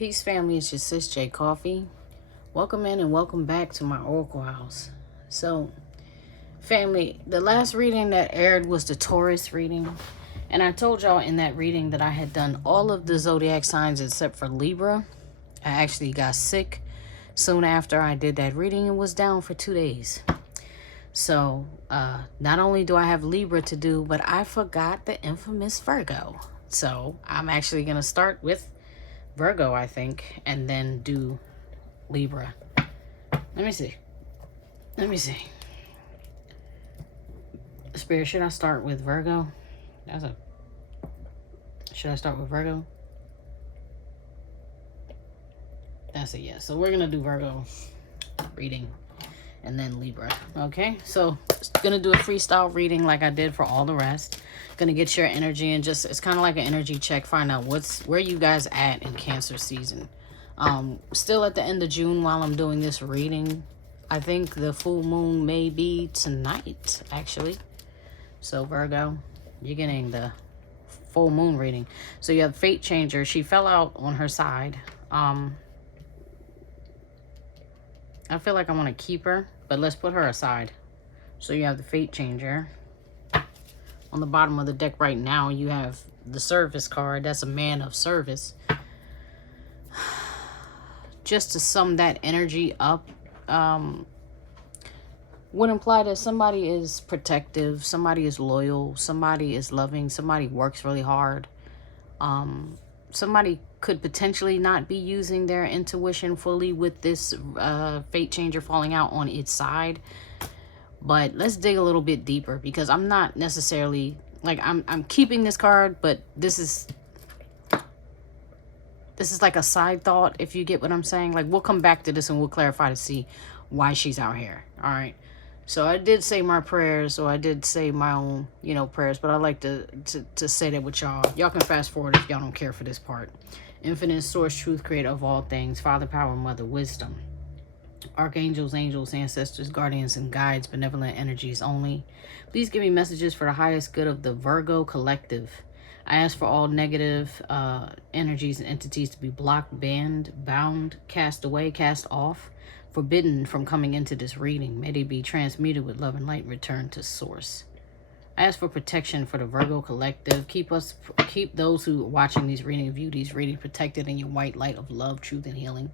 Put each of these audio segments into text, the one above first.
Peace, family. It's your sis J Coffee. Welcome in and welcome back to my Oracle house. So, family, the last reading that aired was the Taurus reading. And I told y'all in that reading that I had done all of the zodiac signs except for Libra. I actually got sick soon after I did that reading and was down for 2 days. So, not only do I have Libra to do, but I forgot the infamous Virgo. So, I'm actually going to start with Virgo, I think, and then do Libra. Let me see. Spirit, should I start with Virgo? Should I start with Virgo? That's a yes. So we're gonna do Virgo reading and then Libra. Okay, so gonna do a freestyle reading like I did for all the rest. Gonna get your energy and just, it's kind of like an energy check, find out where you guys at in Cancer season. Still at the end of June while I'm doing this reading. I think the full moon may be tonight, actually. So Virgo, you're getting the full moon reading. So you have Fate Changer. She fell out on her side. I feel like I want to keep her, but let's put her aside. So you have the Fate Changer. On the bottom of the deck right now, you have the Service card. That's a man of service. Just to sum that energy up, would imply that somebody is protective, somebody is loyal, somebody is loving, somebody works really hard. Somebody could potentially not be using their intuition fully with this Fate Changer falling out on its side. But let's dig a little bit deeper, because I'm not necessarily, like, I'm keeping this card, but this is like a side thought, if you get what I'm saying. Like, we'll come back to this and we'll clarify to see why she's out here. All right. So I did say my prayers, or I did say my own, prayers, but I like to say that with y'all. Y'all can fast forward if y'all don't care for this part. Infinite source, truth, creator of all things, Father, power, mother, wisdom. Archangels, angels, ancestors, guardians, and guides, benevolent energies only. Please give me messages for the highest good of the Virgo collective. I ask for all negative energies and entities to be blocked, banned, bound, cast away, cast off, forbidden from coming into this reading. May they be transmuted with love and light and return to source. I ask for protection for the Virgo collective. Keep those who are watching these readings, view these readings, protected in your white light of love, truth, and healing.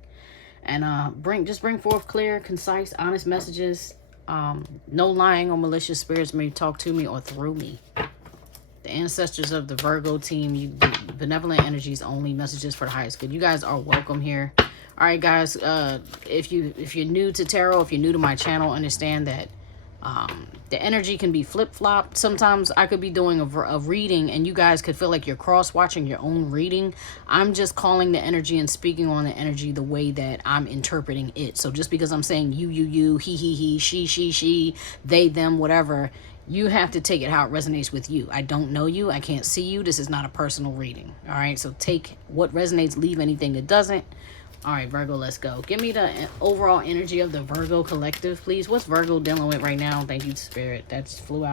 And bring forth clear, concise, honest messages. No lying or malicious spirits may talk to me or through me. The ancestors of the Virgo team, benevolent energies only, messages for the highest good. You guys are welcome here. All right, guys. If you're new to tarot, if you're new to my channel, understand that the energy can be flip-flopped. Sometimes I could be doing a reading and you guys could feel like you're cross-watching your own reading. I'm just calling the energy and speaking on the energy the way that I'm interpreting it. So just because I'm saying you, he, she, they, them, whatever, you have to take it how it resonates with you. I don't know you. I can't see you. This is not a personal reading. All right, so take what resonates, leave anything that doesn't. All right, Virgo, let's go. Give me the overall energy of the Virgo collective, please. What's Virgo dealing with right now? Thank you, Spirit. That's flew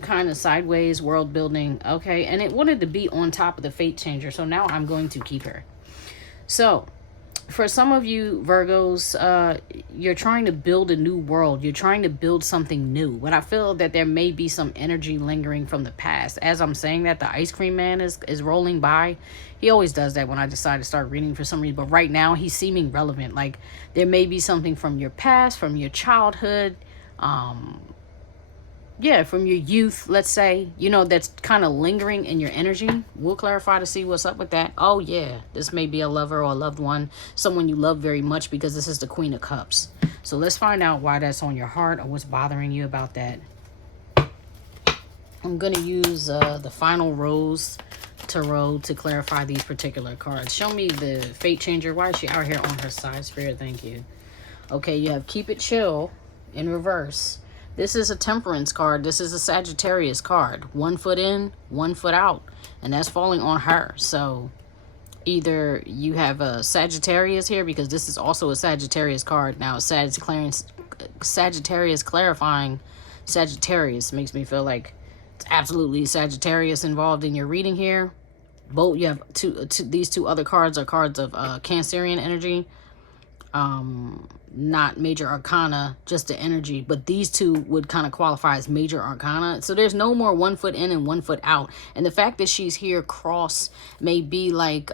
kind of sideways, world building. Okay, and it wanted to be on top of the Fate Changer, so now I'm going to keep her. So, for some of you Virgos, you're trying to build a new world. You're trying to build something new. But I feel that there may be some energy lingering from the past. As I'm saying that, the ice cream man is rolling by. He always does that when I decide to start reading for some reason. But right now, he's seeming relevant. Like, there may be something from your past, from your childhood, from your youth, let's say, that's kind of lingering in your energy. We'll clarify to see what's up with that. Oh, yeah, this may be a lover or a loved one, someone you love very much, because this is the Queen of Cups. So let's find out why that's on your heart or what's bothering you about that. I'm going to use the Final Rose Tarot to clarify these particular cards. Show me the Fate Changer. Why is she out here on her side, Spirit? Thank you. Okay, you have Keep It Chill in reverse. This is a Temperance card. This is a Sagittarius card. 1 foot in, 1 foot out. And that's falling on her. So either you have a Sagittarius here, because this is also a Sagittarius card. Now, Sagittarius clarifying Sagittarius makes me feel like it's absolutely Sagittarius involved in your reading here. both, you have these two other cards are cards of Cancerian energy. Not major arcana, just the energy, but these two would kind of qualify as major arcana. So there's no more 1 foot in and 1 foot out. And the fact that she's here cross may be like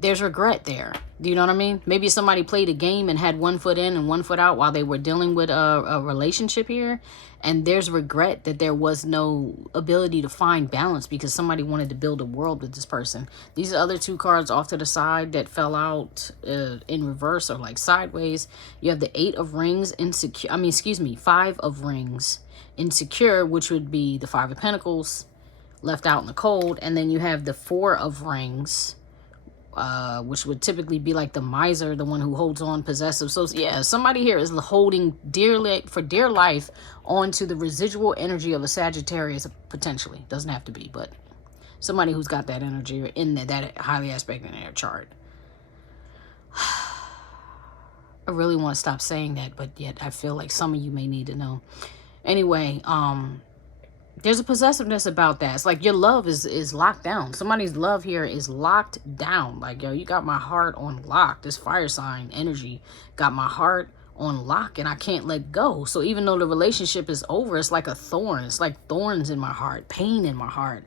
there's regret there. Do you know what I mean? Maybe somebody played a game and had 1 foot in and 1 foot out while they were dealing with a relationship here. And there's regret that there was no ability to find balance because somebody wanted to build a world with this person. These other two cards off to the side that fell out in reverse or like sideways. You have the 8 of rings, insecure. I mean, excuse me, 5 of rings, insecure, which would be the 5 of pentacles, left out in the cold. And then you have the 4 of rings, which would typically be like the miser, the one who holds on, possessive. So yeah, somebody here is holding for dear life onto the residual energy of a Sagittarius, potentially. Doesn't have to be, but somebody who's got that energy in that highly aspect in their chart. I really want to stop saying that, but yet I feel like some of you may need to know. Anyway, there's a possessiveness about that. It's like your love is locked down. Somebody's love here is locked down. Like, yo, you got my heart on lock. This fire sign energy got my heart on lock and I can't let go. So even though the relationship is over, it's like a thorn. It's like thorns in my heart, pain in my heart.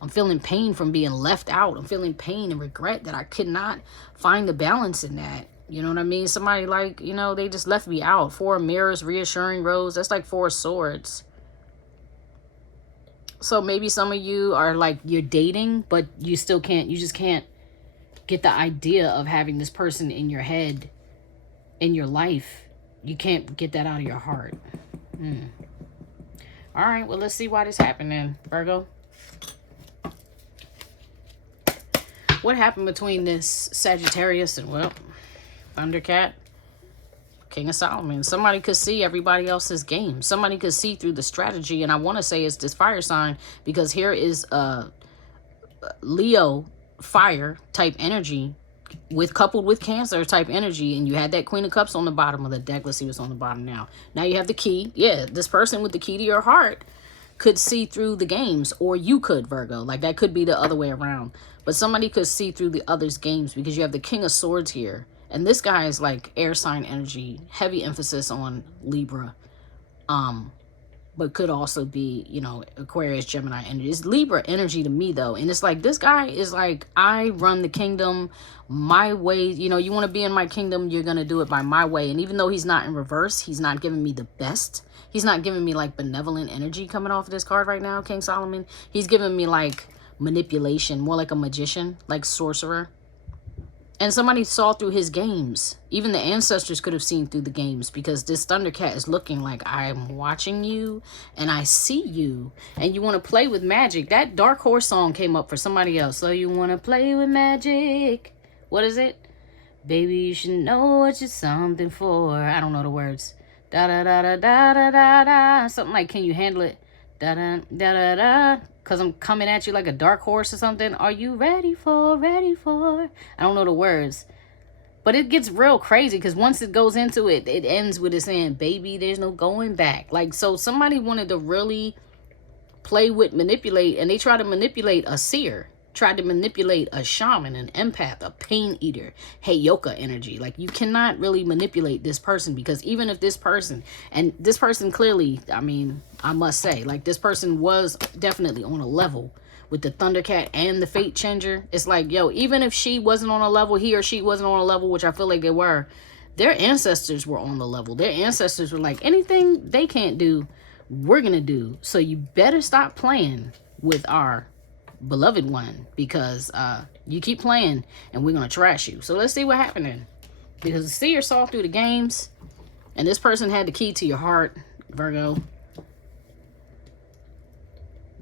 I'm feeling pain from being left out. I'm feeling pain and regret that I could not find the balance in that. You know what I mean? Somebody like, you know, they just left me out. 4 of mirrors, reassuring rose. That's like 4 of swords. So maybe some of you are like, you're dating, but you still can't, you just can't get the idea of having this person in your head, in your life. You can't get that out of your heart. All right, well, let's see why this happened then, Virgo. What happened between this Sagittarius and, well, Thundercat, King of Solomon? Somebody could see everybody else's game. Somebody could see through the strategy. And I want to say it's this fire sign because here is Leo fire type energy coupled with Cancer type energy. And you had that Queen of Cups on the bottom of the deck. Let's see what's on the bottom now. Now you have the key. Yeah, this person with the key to your heart could see through the games, or you could, Virgo. Like that could be the other way around. But somebody could see through the other's games because you have the King of Swords here. And this guy is like air sign energy, heavy emphasis on Libra. But could also be, you know, Aquarius, Gemini energy. It's Libra energy to me though. And it's like, this guy is like, I run the kingdom my way. You know, you want to be in my kingdom, you're going to do it by my way. And even though he's not in reverse, he's not giving me the best. He's not giving me like benevolent energy coming off of this card right now, King Solomon. He's giving me like manipulation, more like a magician, like sorcerer. And somebody saw through his games. Even the ancestors could have seen through the games because this Thundercat is looking like, I'm watching you and I see you. And you want to play with magic. That Dark Horse song came up for somebody else. So you want to play with magic. What is it? Baby, you should know what you're something for. I don't know the words. Da da da da da da da da. Something like, can you handle it? Da da da da da. Because I'm coming at you like a dark horse or something. Are you ready for? I don't know the words. But it gets real crazy because once it goes into it, it ends with it saying, baby, there's no going back. Like, so somebody wanted to really play with, manipulate, and they try to manipulate a seer. Tried to manipulate a shaman, an empath, a pain eater, Heyoka energy. Like, you cannot really manipulate this person because even if this person, and this person clearly, I mean, I must say, like, this person was definitely on a level with the Thundercat and the Fate Changer. It's like, yo, even if she wasn't on a level, he or she wasn't on a level, which I feel like they were, their ancestors were on the level. Their ancestors were like, anything they can't do, we're gonna do. So you better stop playing with our beloved one because you keep playing and we're gonna trash you. So let's see what happened then, because the seer saw through the games and this person had the key to your heart, Virgo.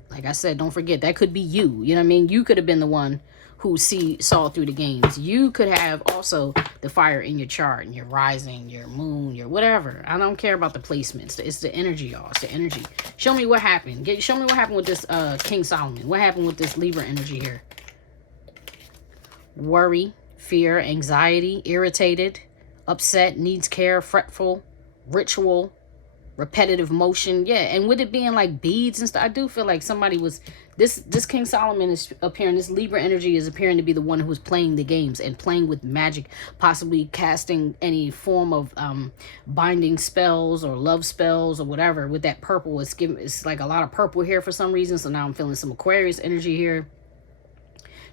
Like I said, don't forget, that could be you. You know what I mean? You could have been the one who saw through the games. You could have also the fire in your chart and your rising, your moon, your whatever. I don't care about the placements. It's the energy, y'all. It's the energy. Show me what happened. Show me what happened with this King Solomon. What happened with this Libra energy here? Worry, fear, anxiety, irritated, upset, needs care, fretful, ritual, repetitive motion. Yeah, and with it being like beads and stuff, I do feel like somebody was This King Solomon is appearing, this Libra energy is appearing to be the one who's playing the games and playing with magic, possibly casting any form of binding spells or love spells or whatever. With that purple, it's like a lot of purple here for some reason. So now I'm feeling some Aquarius energy here.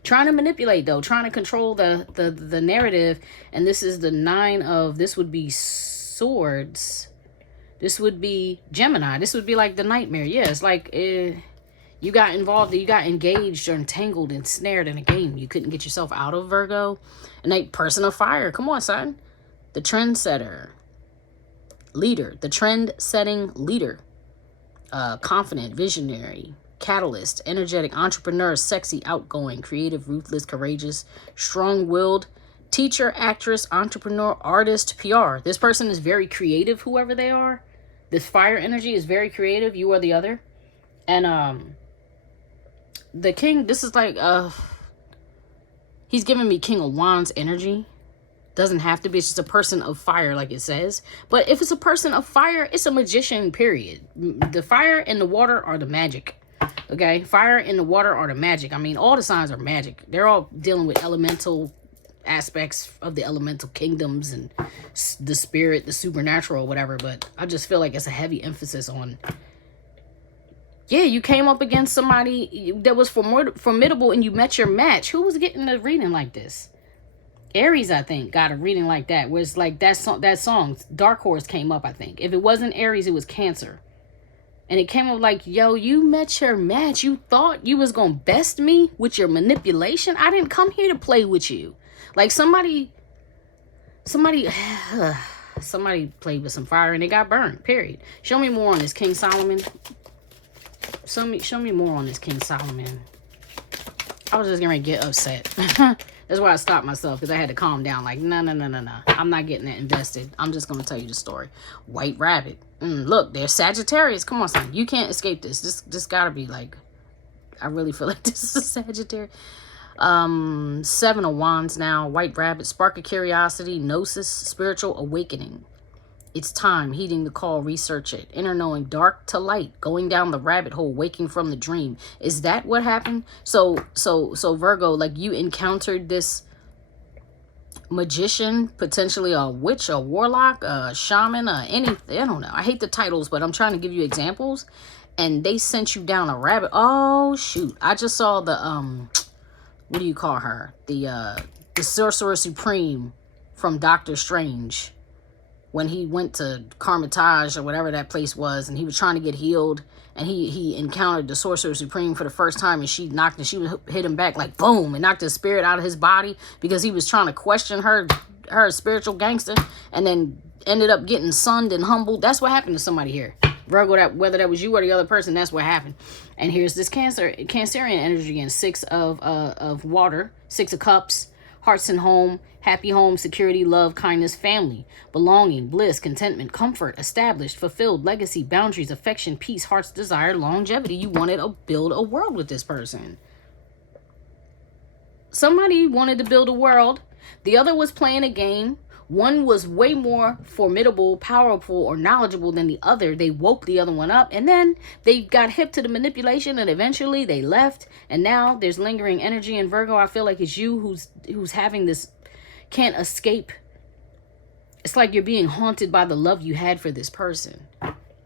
Trying to manipulate, though, trying to control the narrative. And this is the 9 of, this would be swords. This would be Gemini. This would be like the nightmare. Yeah, it's like you got involved, you got engaged or entangled and snared in a game you couldn't get yourself out of, Virgo. And a person of fire. Come on, son. The trendsetter. Leader. The trend-setting leader. Confident, visionary, catalyst, energetic, entrepreneur, sexy, outgoing, creative, ruthless, courageous, strong-willed, teacher, actress, entrepreneur, artist, PR. This person is very creative, whoever they are. This fire energy is very creative. You are the other. And the king, this is like he's giving me King of Wands energy. Doesn't have to be. It's just a person of fire, like it says. But if it's a person of fire, it's a magician, period. The fire and the water are the magic. Okay? Fire and the water are the magic. I mean, all the signs are magic. They're all dealing with elemental aspects of the elemental kingdoms and the spirit, the supernatural, or whatever. But I just feel like it's a heavy emphasis on, yeah, you came up against somebody that was formidable and you met your match. Who was getting a reading like this? Aries, I think, got a reading like that. Where it's like that song, Dark Horse came up, I think. If it wasn't Aries, it was Cancer. And it came up like, yo, you met your match. You thought you was going to best me with your manipulation? I didn't come here to play with you. Like somebody played with some fire and they got burned, period. Show me more on this King Solomon. Show me more on this King Solomon. I was just going to get upset. That's why I stopped myself, because I had to calm down. Like, no. I'm not getting that invested. I'm just going to tell you the story. White Rabbit. Look, there's Sagittarius. Come on, son. You can't escape this. This got to be like, I really feel like this is a Sagittarius. 7 of Wands now. White Rabbit. Spark of curiosity. Gnosis. Spiritual awakening. It's time, heeding the call, research it. Inner knowing, dark to light, going down the rabbit hole, waking from the dream. Is that what happened? So Virgo, like you encountered this magician, potentially a witch, a warlock, a shaman, anything. I don't know. I hate the titles, but I'm trying to give you examples. And they sent you down a rabbit. Oh, shoot. I just saw the, what do you call her? The Sorcerer Supreme from Doctor Strange. When he went to Carmitage or whatever that place was, and he was trying to get healed, and he encountered the Sorcerer Supreme for the first time, and she hit him back like boom, and knocked his spirit out of his body because he was trying to question her spiritual gangster, and then ended up getting sunned and humbled. That's what happened to somebody here, Virgo. That whether that was you or the other person, that's what happened. And here's this Cancerian energy again. 6 of water, 6 of cups, hearts and home. Happy home, security, love, kindness, family, belonging, bliss, contentment, comfort, established, fulfilled, legacy, boundaries, affection, peace, heart's desire, longevity. You wanted to build a world with this person. Somebody wanted to build a world. The other was playing a game. One was way more formidable, powerful, or knowledgeable than the other. They woke the other one up, and then they got hip to the manipulation, and eventually they left. And now there's lingering energy in Virgo. I feel like it's you who's having this, can't escape. It's like you're being haunted by the love you had for this person.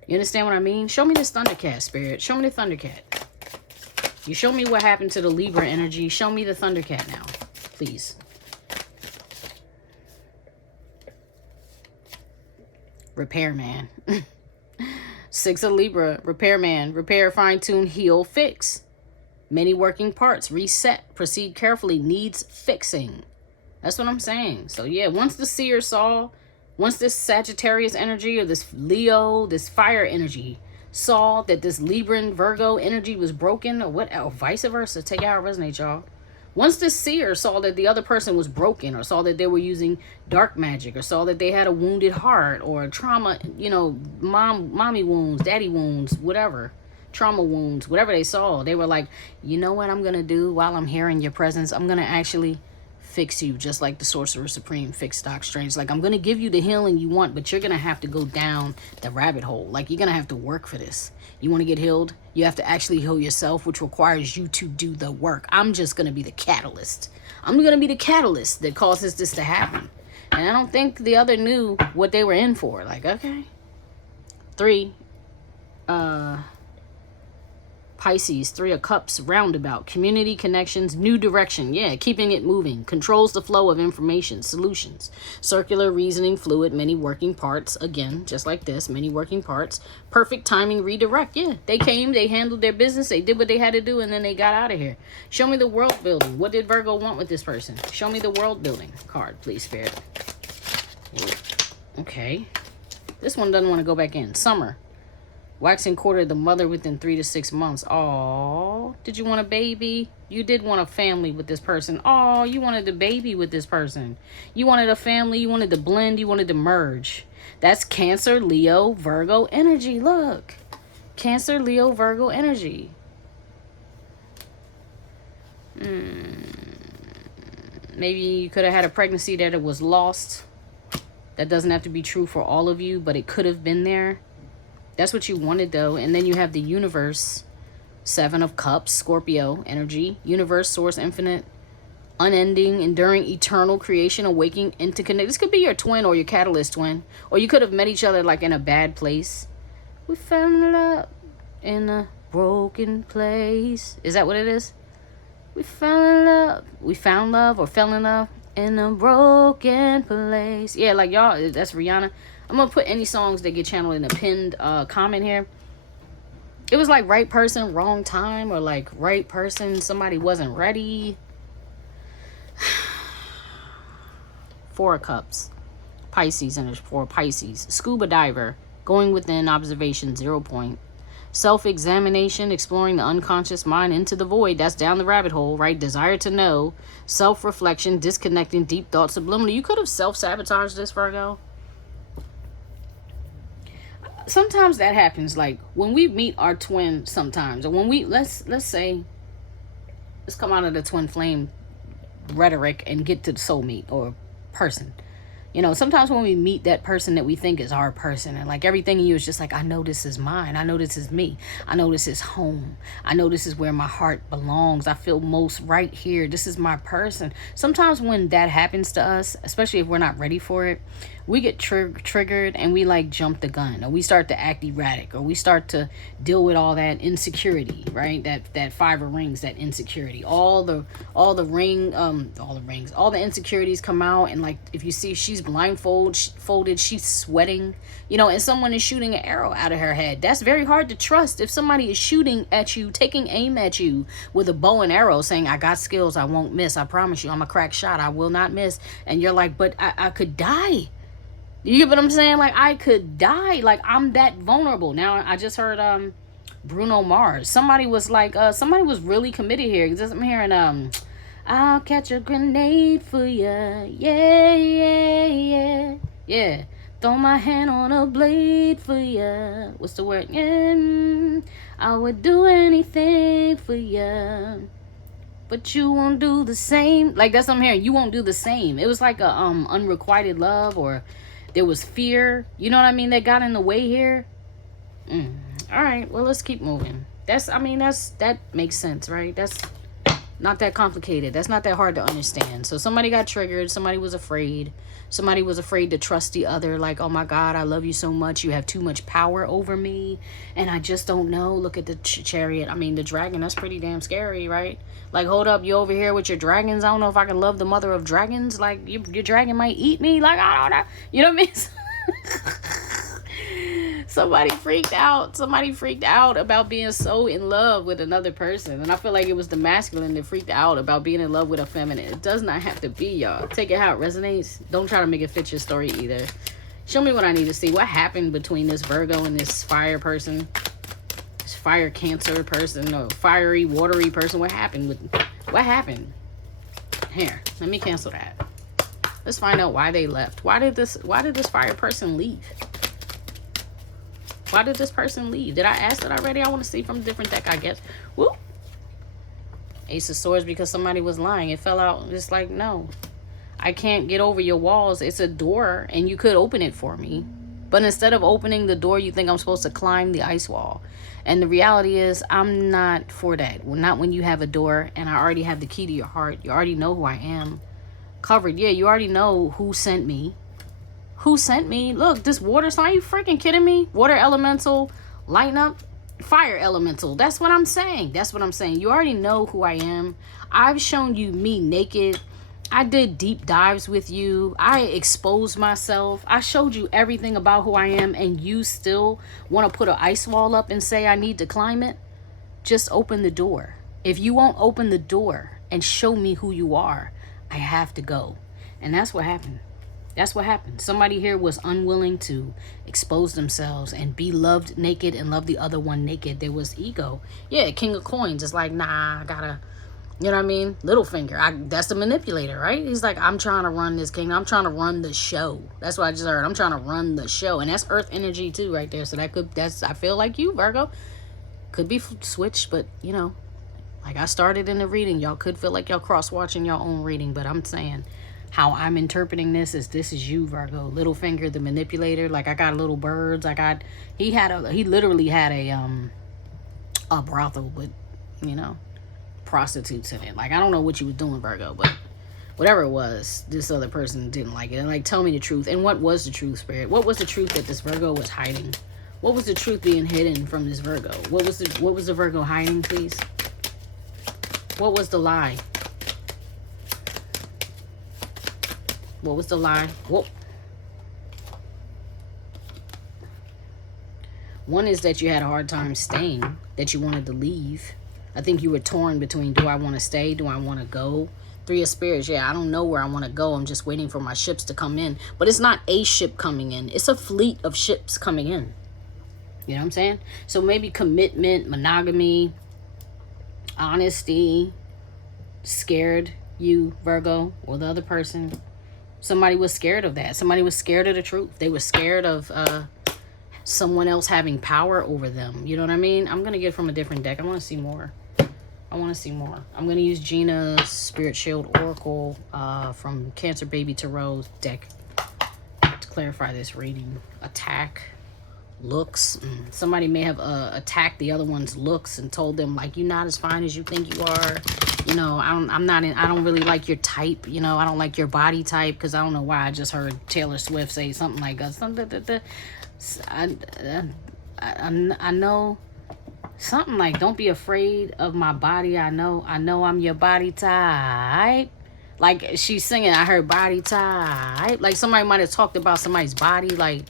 You understand what I mean? Show me this Thundercat, Spirit. Show me the Thundercat. You show me what happened to the Libra energy. Show me the Thundercat now, please. Repairman. 6 of Libra. Repairman. Repair, fine tune, heal, fix. Many working parts. Reset. Proceed carefully. Needs fixing. That's what I'm saying. So yeah, once the seer saw, once this Sagittarius energy or this Leo, this fire energy saw that this Libran Virgo energy was broken, or vice versa, take it how it resonates, y'all. Once the seer saw that the other person was broken, or saw that they were using dark magic, or saw that they had a wounded heart or a trauma, you know, mommy wounds, daddy wounds, whatever, trauma wounds, whatever they saw, they were like, you know what I'm going to do while I'm here in your presence? I'm going to actually fix you, just like the Sorcerer Supreme fixed Doc Strange. Like, I'm going to give you the healing you want, but you're going to have to go down the rabbit hole. Like, you're going to have to work for this. You want to get healed? You have to actually heal yourself, which requires you to do the work. I'm just going to be the catalyst. I'm going to be the catalyst that causes this to happen. And I don't think the other knew what they were in for. Like, okay. 3, Pisces, 3 of Cups, roundabout, community connections, new direction. Yeah, keeping it moving, controls the flow of information, solutions, circular reasoning, fluid, many working parts. Again, just like this, many working parts, perfect timing, redirect. Yeah, they came, they handled their business, they did what they had to do, and then they got out of here. Show me the world building. What did Virgo want with this person? Show me the world building card, please, Spirit. Okay. This one doesn't want to go back in. Summer. Waxing quarter, the mother within 3 to 6 months. Oh, did you want a baby? You did want a family with this person. Oh, you wanted a baby with this person. You wanted a family. You wanted to blend. You wanted to merge. That's Cancer, Leo, Virgo energy. Look. Cancer, Leo, Virgo energy. Maybe you could have had a pregnancy that it was lost. That doesn't have to be true for all of you, but it could have been there. That's what you wanted, though. And then you have the universe, 7 of Cups, Scorpio energy, universe, source, infinite, unending, enduring, eternal creation, awakening, interconnect. This could be your twin or your catalyst twin. Or you could have met each other like in a bad place. We found love in a broken place. Is that what it is? We found love. We found love or fell in love in a broken place. Yeah, like y'all, that's Rihanna. I'm going to put any songs that get channeled in a pinned comment here. It was like right person, wrong time, or like right person, somebody wasn't ready. 4 of Cups. Pisces, and there's 4 Pisces. Scuba diver, going within, observation, 0 point. Self-examination, exploring the unconscious mind into the void. That's down the rabbit hole, right? Desire to know. Self-reflection, disconnecting, deep thoughts, subliminal. You could have self-sabotaged this, Virgo. Sometimes that happens, like when we meet our twin sometimes, or when we let's say, let's come out of the twin flame rhetoric and get to the soulmate or person. You know, sometimes when we meet that person that we think is our person, and like everything in you is just like, I know this is mine. I know this is me. I know this is home. I know this is where my heart belongs. I feel most right here. This is my person. Sometimes when that happens to us, especially if we're not ready for it, we get triggered and we like jump the gun, or we start to act erratic, or we start to deal with all that insecurity, right? That 5 of rings, that insecurity, all the insecurities come out. And like, if you see she's blindfolded, she's sweating, you know, and someone is shooting an arrow out of her head. That's very hard to trust. If somebody is shooting at you, taking aim at you with a bow and arrow, saying, I got skills, I won't miss, I promise you, I'm a crack shot, I will not miss. And you're like, but I could die. You get what I'm saying? Like, I could die. Like, I'm that vulnerable. Now, I just heard Bruno Mars. Somebody was like, somebody was really committed here. Because I'm hearing, I'll catch a grenade for ya. Yeah, yeah, yeah. Yeah. Throw my hand on a blade for ya. What's the word? Yeah. I would do anything for ya. But you won't do the same. Like, that's what I'm hearing. You won't do the same. It was like a unrequited love, or there was fear, you know what I mean, that got in the way here. All right, well, let's keep moving. That makes sense, right? That's not that complicated. That's not that hard to understand. So somebody got triggered. Somebody was afraid. Somebody was afraid to trust the other. Like, oh my God, I love you so much. You have too much power over me. And I just don't know. Look at the chariot. I mean, the dragon, that's pretty damn scary, right? Like, hold up, you over here with your dragons. I don't know if I can love the mother of dragons. Like, your dragon might eat me. Like, I don't know. You know what I mean? Somebody freaked out. Somebody freaked out about being so in love with another person. And I feel like it was the masculine that freaked out about being in love with a feminine. It does not have to be, y'all. Take it how it resonates. Don't try to make it fit your story either. Show me what I need to see. What happened between this Virgo and this fire person? Fire Cancer person, or fiery watery person. What happened? Here, let me cancel that. Let's find out why they left. Why did this fire person leave? Why did this person leave? Did I ask that already? I want to see from a different deck, I guess. Whoop. Ace of Swords, because somebody was lying. It fell out. It's like, no, I can't get over your walls. It's a door, and you could open it for me. But instead of opening the door, you think I'm supposed to climb the ice wall. And the reality is, I'm not for that. Well, not when you have a door, and I already have the key to your heart. You already know who I am. Covered. Yeah, you already know who sent me. Who sent me? Look, this water sign. Are you freaking kidding me? Water elemental, lighten up. Fire elemental. That's what I'm saying. That's what I'm saying. You already know who I am. I've shown you me naked. I did deep dives with you. I exposed myself. I showed you everything about who I am, and you still want to put an ice wall up and say I need to climb it? Just open the door. If you won't open the door and show me who you are, I have to go. And that's what happened. That's what happened. Somebody here was unwilling to expose themselves and be loved naked and love the other one naked. There was ego. Yeah, King of Coins is like, nah, I gotta, you know what I mean? Little finger. That's the manipulator, right? He's like, I'm trying to run this kingdom. I'm trying to run the show. That's what I just heard. I'm trying to run the show. And that's earth energy too right there. So I feel like you, Virgo. Could be switched, but you know, like I started in the reading. Y'all could feel like y'all cross-watching your own reading, but I'm saying how I'm interpreting this is you, Virgo. Little finger, the manipulator. Like I got little birds. He literally had a brothel with, you know, prostitutes in it. Like I don't know what you was doing, Virgo, but whatever it was, this other person didn't like it. And like, tell me the truth. And what was the truth, Spirit? What was the truth that this Virgo was hiding? What was the truth being hidden from this Virgo? What was the Virgo hiding, please? What was the lie? What was the lie? Whoa. One is that you had a hard time staying, that you wanted to leave. I think you were torn between, do I want to stay? Do I want to go? Three of Spirits, yeah, I don't know where I want to go. I'm just waiting for my ships to come in. But it's not a ship coming in. It's a fleet of ships coming in. You know what I'm saying? So maybe commitment, monogamy, honesty, scared you, Virgo, or the other person. Somebody was scared of that. Somebody was scared of the truth. They were scared of someone else having power over them. You know what I mean? I'm going to get from a different deck. I want to see more. I want to see more. I'm going to use Gina's Spirit Shield Oracle from Cancer Baby Tarot deck to clarify this reading. Attack. Looks. Somebody may have attacked the other one's looks and told them like, you're not as fine as you think you are. You know, I don't really like your type. You know, I don't like your body type, because I don't know why I just heard Taylor Swift say something like I know something like, don't be afraid of my body. I know I'm your body type. Like she's singing, I heard body type. Like somebody might have talked about somebody's body, like,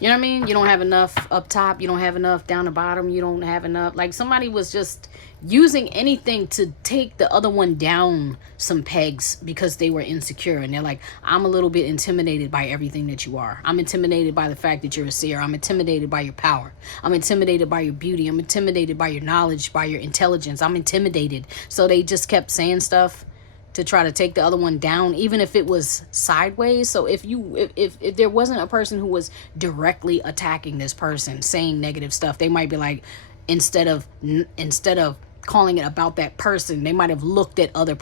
you know what I mean? You don't have enough up top. You don't have enough down the bottom. You don't have enough. Like somebody was just using anything to take the other one down some pegs because they were insecure. And they're like, I'm a little bit intimidated by everything that you are. I'm intimidated by the fact that you're a seer. I'm intimidated by your power. I'm intimidated by your beauty. I'm intimidated by your knowledge, by your intelligence. I'm intimidated. So they just kept saying stuff to try to take the other one down, even if it was sideways. So if there wasn't a person who was directly attacking this person, saying negative stuff, they might be like, instead of calling it about that person, they might have looked at other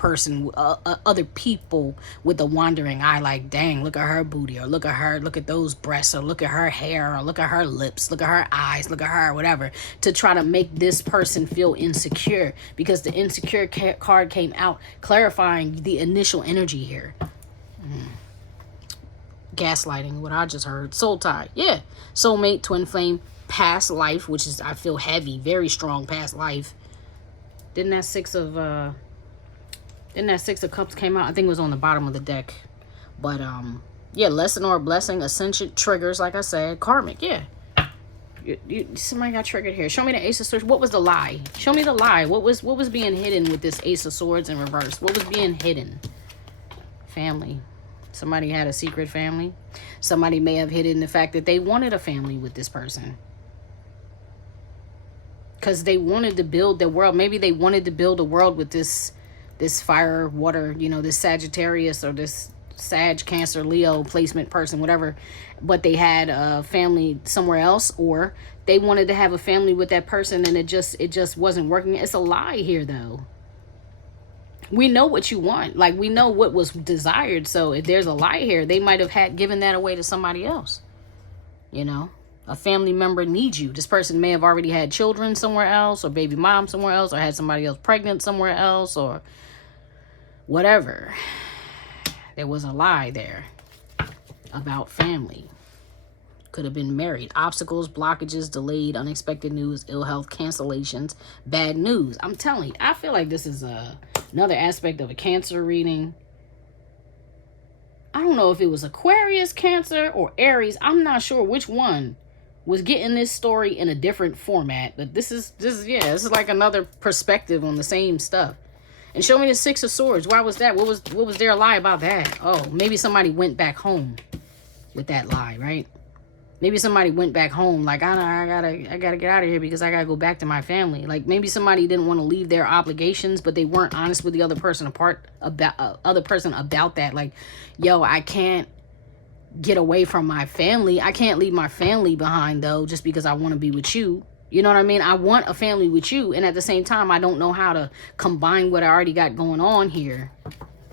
people with a wandering eye, like, dang, look at her booty, or look at those breasts, or look at her hair, or look at her lips, look at her eyes, look at her whatever, to try to make this person feel insecure, because the insecure card came out clarifying the initial energy here. Gaslighting, what I just heard. Soul tie, yeah, soulmate, twin flame, past life, which is, I feel heavy, very strong past life. Didn't that six of cups came out? I think it was on the bottom of the deck. But yeah, lesson or blessing, ascension, triggers, like I said, karmic, yeah. Somebody got triggered here. Show me the Ace of Swords. What was the lie? Show me the lie. What was being hidden with this Ace of Swords in reverse? What was being hidden? Family. Somebody had a secret family. Somebody may have hidden the fact that they wanted a family with this person, because they wanted to build their world. Maybe they wanted to build a world with this fire, water, you know, this Sagittarius or this Sag, Cancer, Leo placement person, whatever. But they had a family somewhere else, or they wanted to have a family with that person, and it just wasn't working. It's a lie here, though. We know what you want. Like, we know what was desired. So if there's a lie here, they might have had given that away to somebody else. You know, a family member needs you. This person may have already had children somewhere else, or baby mom somewhere else, or had somebody else pregnant somewhere else, or whatever. There was a lie there about family. Could have been married. Obstacles, blockages, delayed, unexpected news, ill health, cancellations, bad news. I'm telling you, I feel like this is another aspect of a Cancer reading. I don't know if it was Aquarius, Cancer, or Aries. I'm not sure which one was getting this story in a different format. But this is like another perspective on the same stuff. And show me the Six of Swords. Why was that? What was their lie about that? Oh, maybe somebody went back home with that lie, right? Maybe somebody went back home like, I gotta get out of here because I gotta go back to my family. Like, maybe somebody didn't want to leave their obligations, but they weren't honest with the other person about that. Like, yo, I can't get away from my family. I can't leave my family behind though, just because I want to be with you. You know what I mean? I want a family with you, and at the same time, I don't know how to combine what I already got going on here.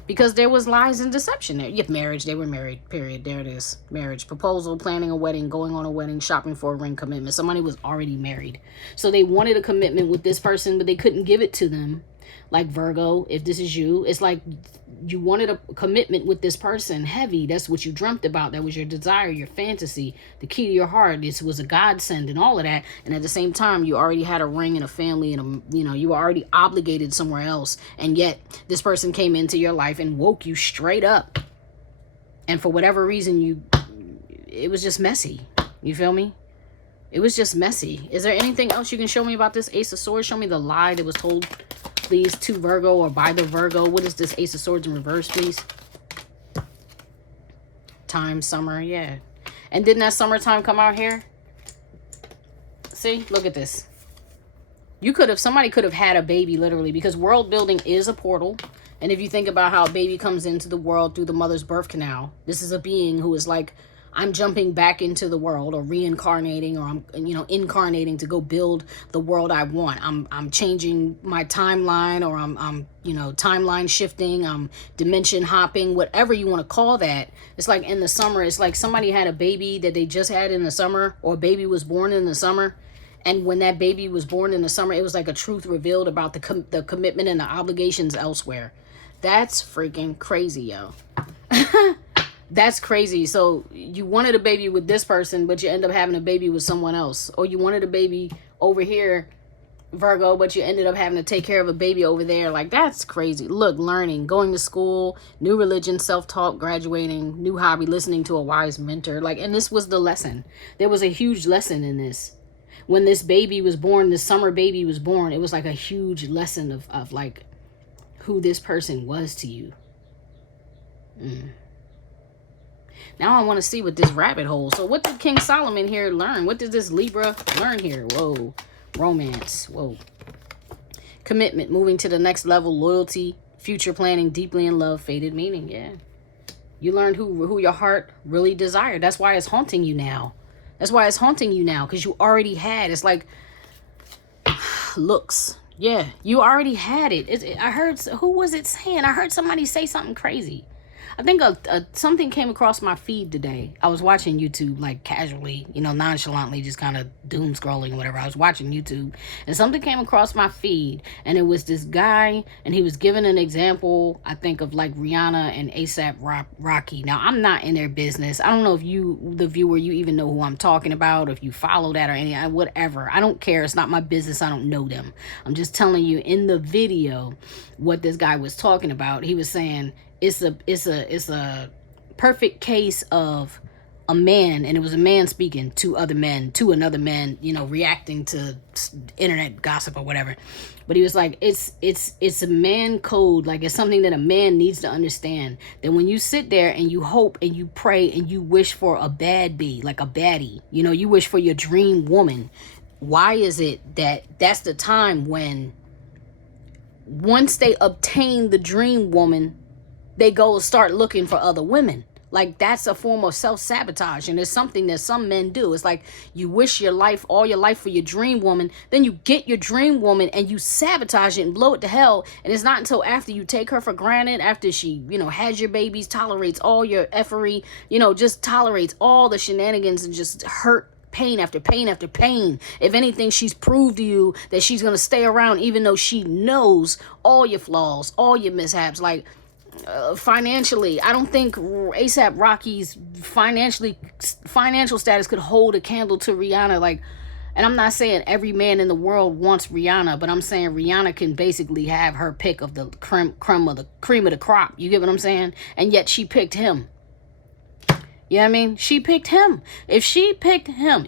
Because there was lies and deception there. Yeah, marriage. They were married. Period. There it is. Marriage. Proposal, planning a wedding, going on a wedding, shopping for a ring, commitment. Somebody was already married. So they wanted a commitment with this person, but they couldn't give it to them. Like Virgo, if this is you, it's like you wanted a commitment with this person heavy. That's what you dreamt about. That was your desire, your fantasy, the key to your heart. This was a godsend and all of that. And at the same time, you already had a ring and a family and you were already obligated somewhere else. And yet this person came into your life and woke you straight up. And for whatever reason, it was just messy. You feel me? It was just messy. Is there anything else you can show me about this Ace of Swords? Show me the lie that was told, please, to Virgo or by the Virgo. What is this Ace of Swords in reverse, please? Time, summer, yeah. And didn't that summertime come out here? See, look at this. Somebody could have had a baby literally, because world building is a portal. And if you think about how a baby comes into the world through the mother's birth canal, this is a being who is like, I'm jumping back into the world, or reincarnating, or I'm incarnating to go build the world I want. I'm changing my timeline, or I'm timeline shifting, I'm dimension hopping, whatever you want to call that. It's like in the summer, it's like somebody had a baby that they just had in the summer, or a baby was born in the summer. And when that baby was born in the summer, it was like a truth revealed about the commitment and the obligations elsewhere. That's freaking crazy, yo. That's crazy. So you wanted a baby with this person, but you end up having a baby with someone else. Or you wanted a baby over here, Virgo, but you ended up having to take care of a baby over there. Like, that's crazy. Look, learning, going to school, new religion, self-taught, graduating, new hobby, listening to a wise mentor. Like, and this was the lesson. There was a huge lesson in this. When this baby was born, this summer baby was born, it was like a huge lesson of like who this person was to you. Now I want to see what this rabbit hole. So what did King Solomon here learn? What did this Libra learn here? Whoa. Romance. Whoa. Commitment. Moving to the next level. Loyalty. Future planning. Deeply in love. Faded meaning. Yeah. You learned who your heart really desired. That's why it's haunting you now. That's why it's haunting you now. Because you already had. It's like looks. Yeah. You already had it. I heard. Who was it saying? I heard somebody say something crazy. I think something came across my feed today. I was watching YouTube, like casually, nonchalantly, just kind of doom scrolling or whatever. I was watching YouTube and something came across my feed, and it was this guy, and he was giving an example, I think, of like Rihanna and A$AP Rocky. Now, I'm not in their business. I don't know if you, the viewer, you even know who I'm talking about, or if you follow that or whatever. I don't care. It's not my business. I don't know them. I'm just telling you in the video what this guy was talking about. He was saying, it's a perfect case of a man, and it was a man speaking to other men, to another man, reacting to internet gossip or whatever. But he was like, it's a man code. Like, it's something that a man needs to understand, that when you sit there and you hope and you pray and you wish for a bad bee, like a baddie, you wish for your dream woman. Why is it that that's the time when once they obtain the dream woman, they go start looking for other women? Like, that's a form of self-sabotage, and it's something that some men do. It's like you wish your life, all your life, for your dream woman, then you get your dream woman and you sabotage it and blow it to hell. And it's not until after you take her for granted, after she, you know, has your babies, tolerates all your effery, you know, just tolerates all the shenanigans and just hurt, pain after pain after pain. If anything, she's proved to you that she's going to stay around even though she knows all your flaws, all your mishaps. Like, financially, I don't think ASAP Rocky's financial status could hold a candle to Rihanna. Like, and I'm not saying every man in the world wants Rihanna, but I'm saying Rihanna can basically have her pick of the cream of the crop. You get what I'm saying? And yet she picked him. You know what I mean? She picked him. If she picked him,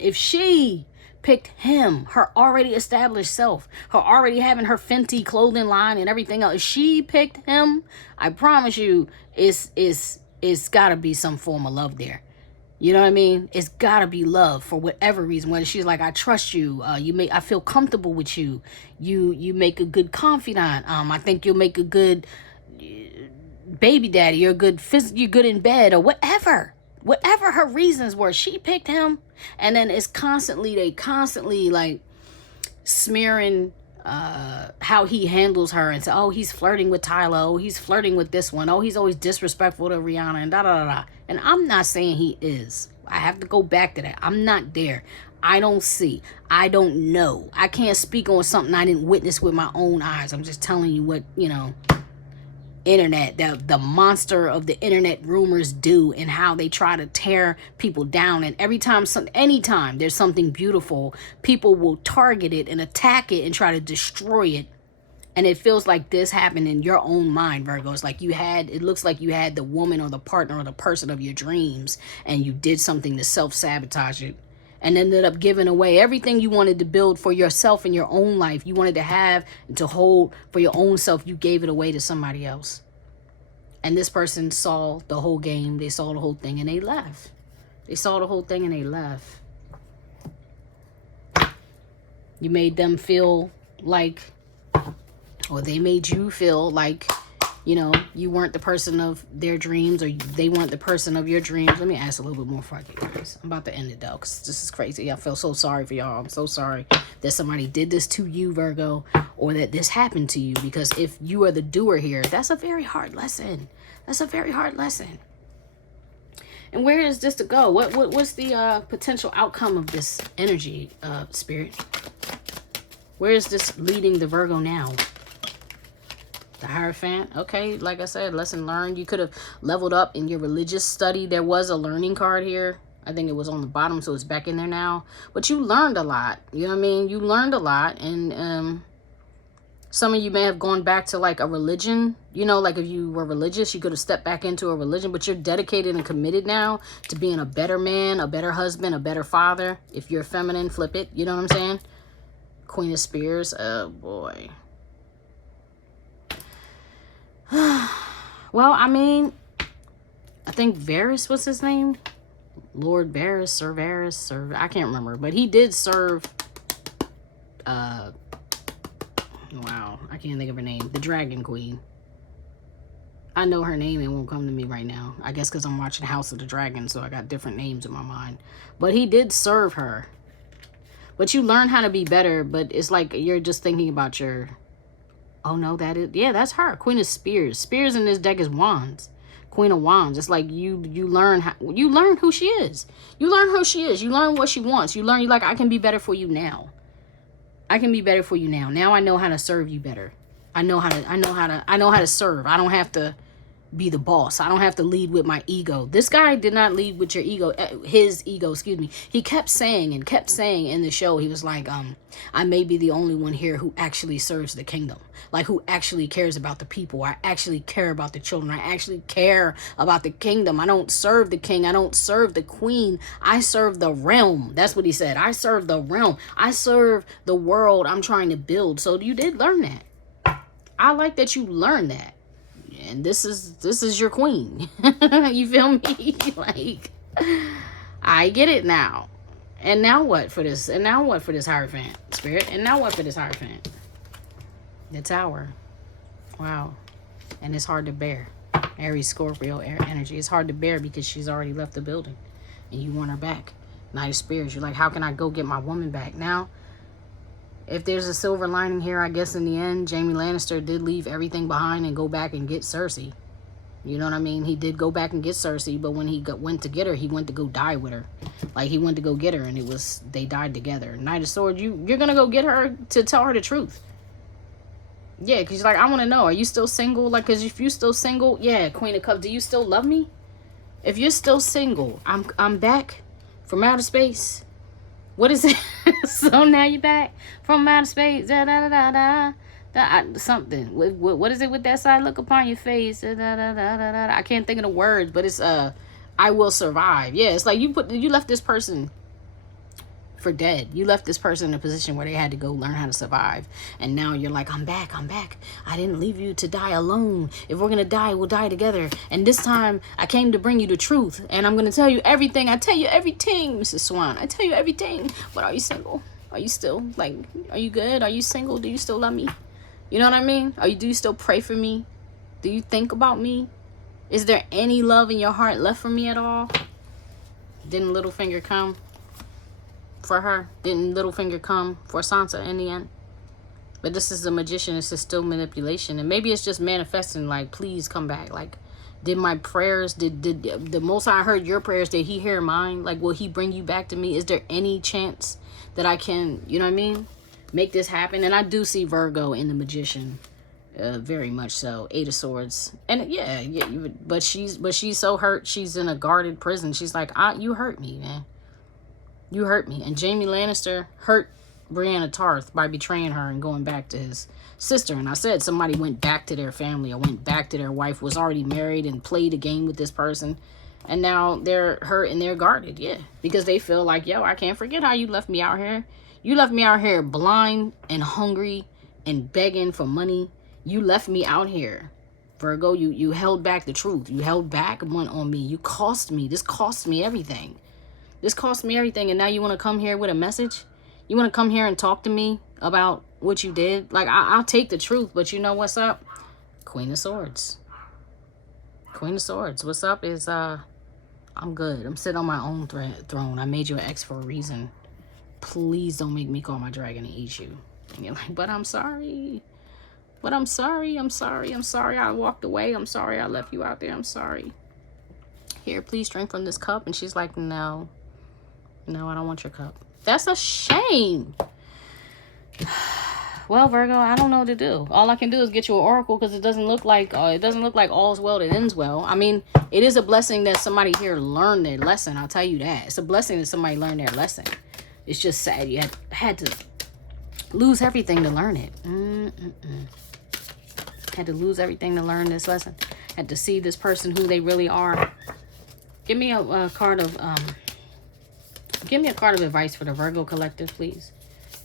her already established self, her already having her Fenty clothing line and everything else, if she picked him, I promise you, it's gotta be some form of love there. You know what I mean? It's gotta be love for whatever reason. Whether she's like, I trust you, I feel comfortable with you, you make a good confidant, I think you'll make a good baby daddy, you're good in bed, or whatever her reasons were. She picked him. And then they constantly like smearing how he handles her and say, oh, he's flirting with Tyler, oh, he's flirting with this one, oh, he's always disrespectful to Rihanna, and da da da da. And I'm not saying he is. I have to go back to that. I'm not there. I don't see. I don't know. I can't speak on something I didn't witness with my own eyes. I'm just telling you what, you know, internet, the monster of the internet rumors do, and how they try to tear people down. And anytime there's something beautiful, people will target it and attack it and try to destroy it. And it feels like this happened in your own mind, Virgo. It's like it looks like you had the woman or the partner or the person of your dreams, and you did something to self-sabotage it, and ended up giving away everything you wanted to build for yourself in your own life. You wanted to have, to hold for your own self. You gave it away to somebody else. And this person saw the whole game. They saw the whole thing and they left. They saw the whole thing and they left. You made them feel like, or they made you feel like, you know, you weren't the person of their dreams, or they weren't the person of your dreams. Let me ask a little bit more before I get guys. I'm about to end it though, because this is crazy. I feel so sorry for y'all. I'm so sorry that somebody did this to you, Virgo, or that this happened to you. Because if you are the doer here, that's a very hard lesson. That's a very hard lesson. And where is this to go? What's the potential outcome of this energy, Spirit? Where is this leading the Virgo now? The Hierophant. Okay, like I said, lesson learned. You could have leveled up in your religious study. There was a learning card here. I think it was on the bottom, so it's back in there now. But you learned a lot. You know what I mean? You learned a lot. And some of you may have gone back to like a religion. You know, like if you were religious, you could have stepped back into a religion. But you're dedicated and committed now to being a better man, a better husband, a better father. If you're feminine, flip it. You know what I'm saying? Queen of Spears. Oh, boy. Well, I mean, I think Varys was his name. Lord Varys, Sir Varys, I can't remember. But he did serve, wow, I can't think of her name. The Dragon Queen. I know her name, it won't come to me right now. I guess because I'm watching House of the Dragon, so I got different names in my mind. But he did serve her. But you learn how to be better, but it's like you're just thinking about your... Oh, no, that's her. Queen of Spears. Spears in this deck is Wands. Queen of Wands. It's like you learn who she is. You learn who she is. You learn what she wants. You learn, you're like, I can be better for you now. I can be better for you now. Now I know how to serve you better. I know how to serve. I don't have to be the boss. I don't have to lead with my ego. This guy did not lead with your ego, his ego, excuse me. He kept saying in the show, he was like, I may be the only one here who actually serves the kingdom. Like, who actually cares about the people. I actually care about the children. I actually care about the kingdom. I don't serve the king. I don't serve the queen. I serve the realm. That's what he said. I serve the realm. I serve the world I'm trying to build. So you did learn that. I like that you learned that. And this is your queen. You feel me? Like, I get it now. And now what for this? And now what for this Hierophant, Spirit? And now what for this Hierophant? The Tower. Wow. And it's hard to bear. Aries, Scorpio, air energy. It's hard to bear because she's already left the building and you want her back. Knight of Spirits. You're like, how can I go get my woman back? Now, if there's a silver lining here, I guess in the end, Jaime Lannister did leave everything behind and go back and get Cersei. You know what I mean? He did go back and get Cersei, but when he went to get her, he went to go die with her. Like, he went to go get her, and they died together. Knight of Swords, you're going to go get her to tell her the truth. Yeah, because you're like, I want to know, are you still single? Like, because if you're still single, yeah, Queen of Cups, do you still love me? If you're still single, I'm back from outer space. What is it? So now you're back from outer space. Da, da, da, da, da. Something. What is it with that side look upon your face? Da, da, da, da, da, da. I can't think of the words, but it's I will survive. Yeah, it's like you left this person for dead. You left this person in a position where they had to go learn how to survive. And now you're like, I'm back. I didn't leave you to die alone. If we're going to die, we'll die together. And this time I came to bring you the truth. And I'm going to tell you everything. I tell you everything, Mrs. Swan. I tell you everything. But are you single? Are you still, like, are you good? Are you single? Do you still love me? You know what I mean? Do you still pray for me? Do you think about me? Is there any love in your heart left for me at all? Didn't Littlefinger come for her? Didn't Littlefinger come for Sansa in the end? But this is the Magician. This is still manipulation. And maybe it's just manifesting, like, please come back. Like, did my prayers, did the Most High heard your prayers? Did he hear mine? Like, will he bring you back to me? Is there any chance that I can, you know what I mean, make this happen? And I do see Virgo in the Magician. Very much so. Eight of Swords. And yeah, but she's so hurt. She's in a guarded prison. She's like, you hurt me, man. You hurt me. And Jaime Lannister hurt Brienne Tarth by betraying her and going back to his sister. And I said somebody went back to their family or went back to their wife, was already married and played a game with this person. And now they're hurt and they're guarded. Yeah. Because they feel like, yo, I can't forget how you left me out here. You left me out here blind and hungry and begging for money. You left me out here, Virgo. You held back the truth. You held back one on me. You cost me. This cost me everything. This cost me everything. And now you want to come here with a message? You want to come here and talk to me about what you did? Like, I'll take the truth, but you know what's up? Queen of Swords. Queen of Swords. What's up is, I'm good. I'm sitting on my own throne. I made you an ex for a reason. Please don't make me call my dragon and eat you. And you're like, but I'm sorry. But I'm sorry. I'm sorry. I'm sorry I walked away. I'm sorry I left you out there. I'm sorry. Here, please drink from this cup. And she's like, no. No, I don't want your cup. That's a shame. Well, Virgo, I don't know what to do. All I can do is get you an oracle because it doesn't look like all's well that ends well. I mean, it is a blessing that somebody here learned their lesson. I'll tell you that. It's a blessing that somebody learned their lesson. It's just sad you had to lose everything to learn it. Had to lose everything to learn this lesson. Had to see this person who they really are. Give me a card of advice for the Virgo collective, please.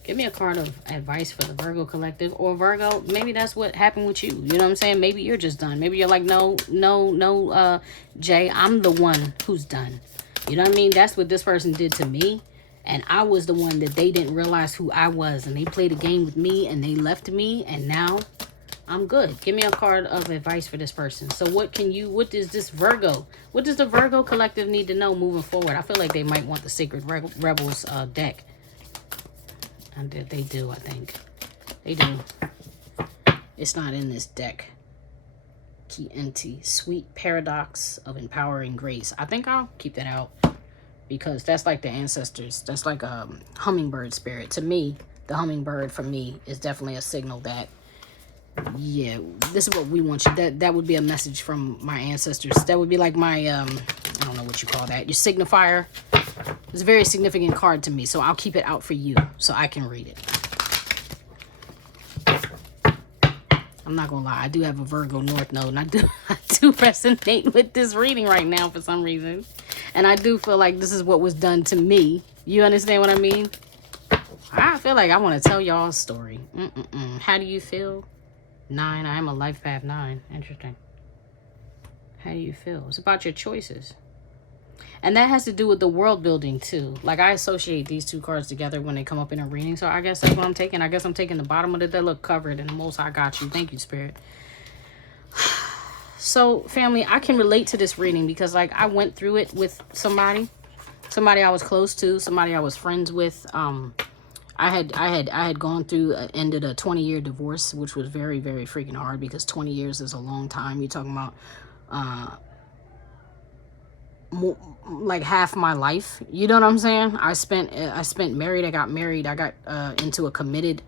Give me a card of advice for the Virgo collective. Or Virgo, maybe that's what happened with you. You know what I'm saying? Maybe you're just done. Maybe you're like, no, Jay, I'm the one who's done. You know what I mean? That's what this person did to me. And I was the one that they didn't realize who I was. And they played a game with me and they left me. And now I'm good. Give me a card of advice for this person. So what does this Virgo, what does the Virgo collective need to know moving forward? I feel like they might want the Sacred Rebels deck. And they do, I think. They do. It's not in this deck. Key Sweet Paradox of Empowering Grace. I think I'll keep that out. Because that's like the ancestors. That's like a hummingbird spirit. To me, the hummingbird for me is definitely a signal that, yeah, this is what we want you. That would be a message from my ancestors. That would be like my, I don't know what you call that. Your signifier. It's a very significant card to me. So I'll keep it out for you so I can read it. I'm not going to lie. I do have a Virgo North Node. And I do resonate with this reading right now for some reason. And I do feel like this is what was done to me. You understand what I mean? I feel like I want to tell y'all a story. How do you feel? 9. I am a life path 9. Interesting. How do you feel? It's about your choices. And that has to do with the world building too. Like, I associate these two cards together when they come up in a reading. So I guess that's what I'm taking. I guess I'm taking the bottom of it that look covered. And the Most High got you. Thank you, Spirit. So family, I can relate to this reading because like I went through it with somebody I was close to, somebody I was friends with. I had gone through, ended a 20-year divorce, which was very, very freaking hard because 20 years is a long time. You're talking about more, like half my life. You know what I'm saying? I spent married. I got married. I got into a committed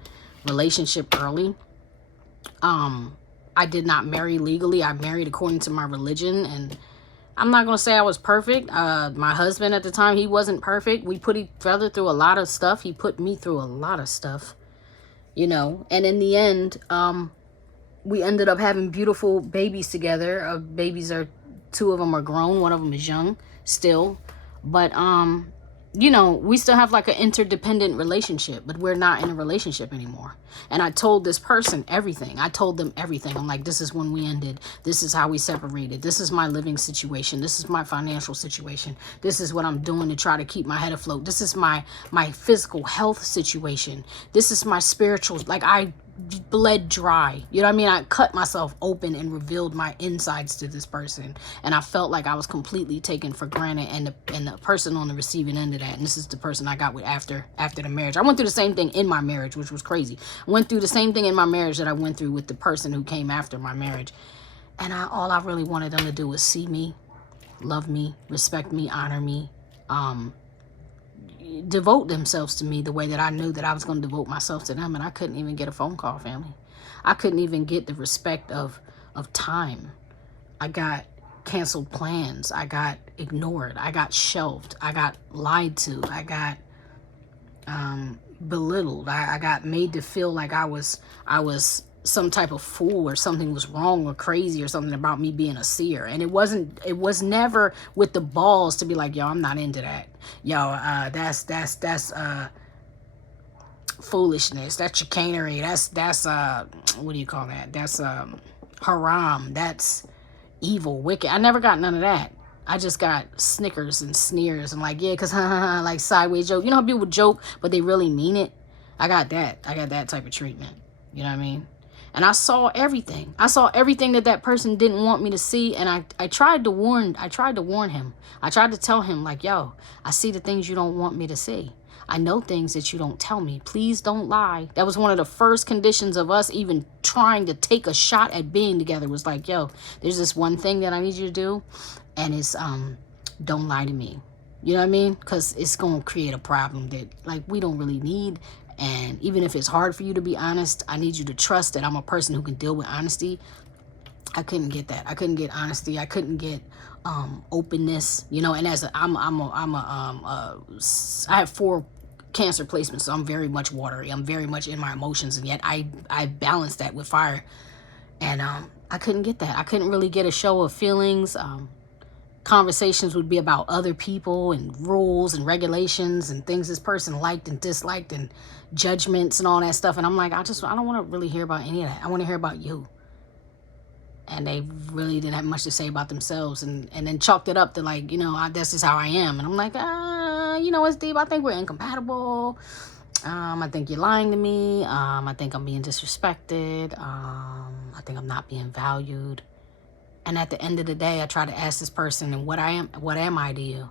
relationship early. I did not marry legally. I married according to my religion, and I'm not gonna say I was perfect. My husband at the time, he wasn't perfect. We put each other through a lot of stuff. He put me through a lot of stuff, you know. And in the end, we ended up having beautiful babies together. Babies are, 2 of them are grown, 1 of them is young still. But you know, we still have like an interdependent relationship, but we're not in a relationship anymore. And I told this person everything. I told them everything. I'm like, this is when we ended. This is how we separated. This is my living situation. This is my financial situation. This is what I'm doing to try to keep my head afloat. This is my physical health situation. This is my spiritual, like I bled dry. You know what I mean? I cut myself open and revealed my insides to this person. And I felt like I was completely taken for granted, and the person on the receiving end of that, and this is the person I got with after the marriage. I went through the same thing in my marriage, which was crazy. I went through the same thing in my marriage that I went through with the person who came after my marriage. And all I really wanted them to do was see me, love me, respect me, honor me, devote themselves to me the way that I knew that I was going to devote myself to them. And I couldn't even get a phone call, family. I couldn't even get the respect of time. I got canceled plans. I got ignored. I got shelved. I got lied to. I got belittled. I got made to feel like I was some type of fool, or something was wrong or crazy or something about me being a seer. And it was never with the balls to be like, yo, I'm not into that. Yo, that's foolishness. That's chicanery. That's what do you call that? That's haram. That's evil, wicked. I never got none of that. I just got snickers and sneers and like, yeah, because like sideways joke. You know how people joke, but they really mean it? I got that. I got that type of treatment. You know what I mean? And I saw everything. I saw everything that person didn't want me to see. And I tried to warn him. I tried to tell him like, yo, I see the things you don't want me to see. I know things that you don't tell me. Please don't lie. That was one of the first conditions of us even trying to take a shot at being together, was like, yo, there's this one thing that I need you to do. And it's, don't lie to me. You know what I mean? Because it's going to create a problem that like we don't really need. And even if it's hard for you to be honest, I need you to trust that I'm a person who can deal with honesty. I couldn't get that. I couldn't get honesty. I couldn't get openness. You know, and as I have 4 Cancer placements, so I'm very much watery. I'm very much in my emotions, and yet I balance that with fire. And I couldn't get that. I couldn't really get a show of feelings. Conversations would be about other people and rules and regulations and things this person liked and disliked and judgments and all that stuff. And I'm like, I don't want to really hear about any of that. I want to hear about you. And they really didn't have much to say about themselves, and then chalked it up to like, you know, this is how I am. And I'm like, you know, it's deep. I think we're incompatible. I think you're lying to me. I think I'm being disrespected. I think I'm not being valued. And at the end of the day, I try to ask this person, and what am I to you?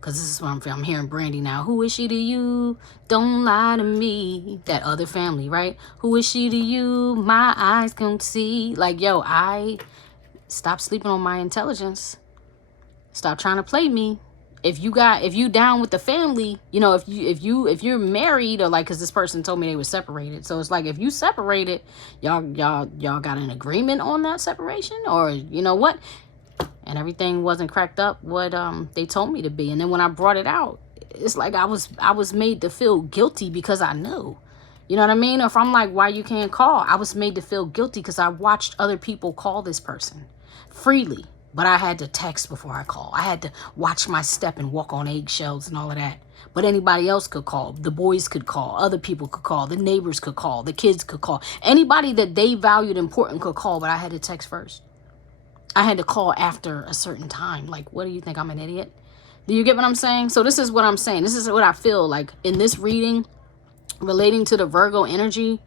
Because this is what I'm feeling. I'm hearing Brandy now. Who is she to you? Don't lie to me. That other family, right? Who is she to you? My eyes can see. Like, yo, stop sleeping on my intelligence. Stop trying to play me. If you down with the family, you know, if you're married, or like, because this person told me they were separated, so it's like, if you separated, y'all got an agreement on that separation, or you know what, and everything wasn't cracked up what they told me to be. And then when I brought it out, it's like I was made to feel guilty because I knew. You know what I mean? Or if I'm like, why you can't call, I was made to feel guilty because I watched other people call this person freely. But I had to text before I call. I had to watch my step and walk on eggshells and all of that. But anybody else could call. The boys could call. Other people could call. The neighbors could call. The kids could call. Anybody that they valued important could call, but I had to text first. I had to call after a certain time. Like, what do you think? I'm an idiot? Do you get what I'm saying? So this is what I'm saying. This is what I feel like in this reading relating to the Virgo energy.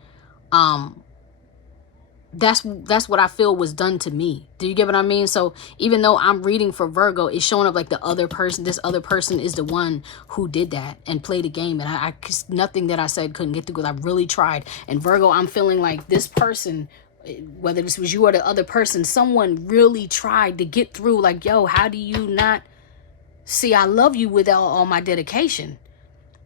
that's what I feel was done to me. Do you get what I mean? So even though I'm reading for Virgo, it's showing up like the other person, this other person is the one who did that and played a game. And I nothing that I said couldn't get through because I really tried. And Virgo, I'm feeling like this person, whether this was you or the other person, someone really tried to get through. Like, yo, how do you not see I love you with all my dedication?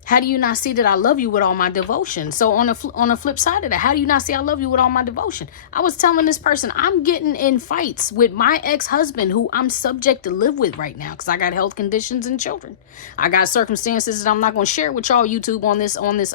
How do you not see that I love you with all my devotion? So on the flip side of that, how do you not see I love you with all my devotion? I was telling this person, I'm getting in fights with my ex-husband who I'm subject to live with right now because I got health conditions and children. I got circumstances that I'm not going to share with y'all YouTube on this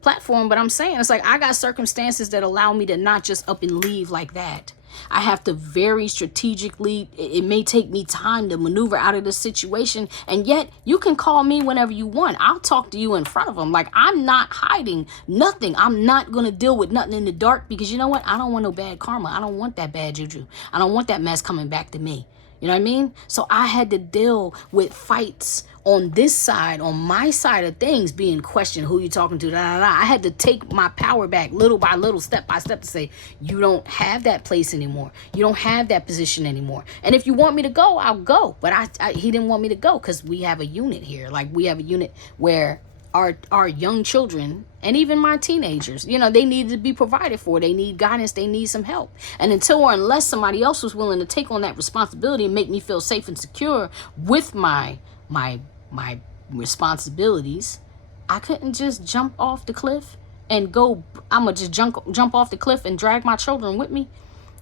platform, but I'm saying it's like I got circumstances that allow me to not just up and leave like that. I have to very strategically, it may take me time to maneuver out of this situation. And yet you can call me whenever you want. I'll talk to you in front of them. Like, I'm not hiding nothing. I'm not going to deal with nothing in the dark because you know what? I don't want no bad karma. I don't want that bad juju. I don't want that mess coming back to me. You know what I mean? So I had to deal with fights on this side, on my side of things, being questioned, who you talking to, da, da, da. I had to take my power back little by little, step by step to say, you don't have that place anymore. You don't have that position anymore. And if you want me to go, I'll go. But he didn't want me to go because we have a unit here. Like, we have a unit where our young children and even my teenagers, you know, they need to be provided for. They need guidance. They need some help. And until or unless somebody else was willing to take on that responsibility and make me feel safe and secure with my responsibilities, I couldn't just jump off the cliff and go. I'm gonna just jump off the cliff and drag my children with me.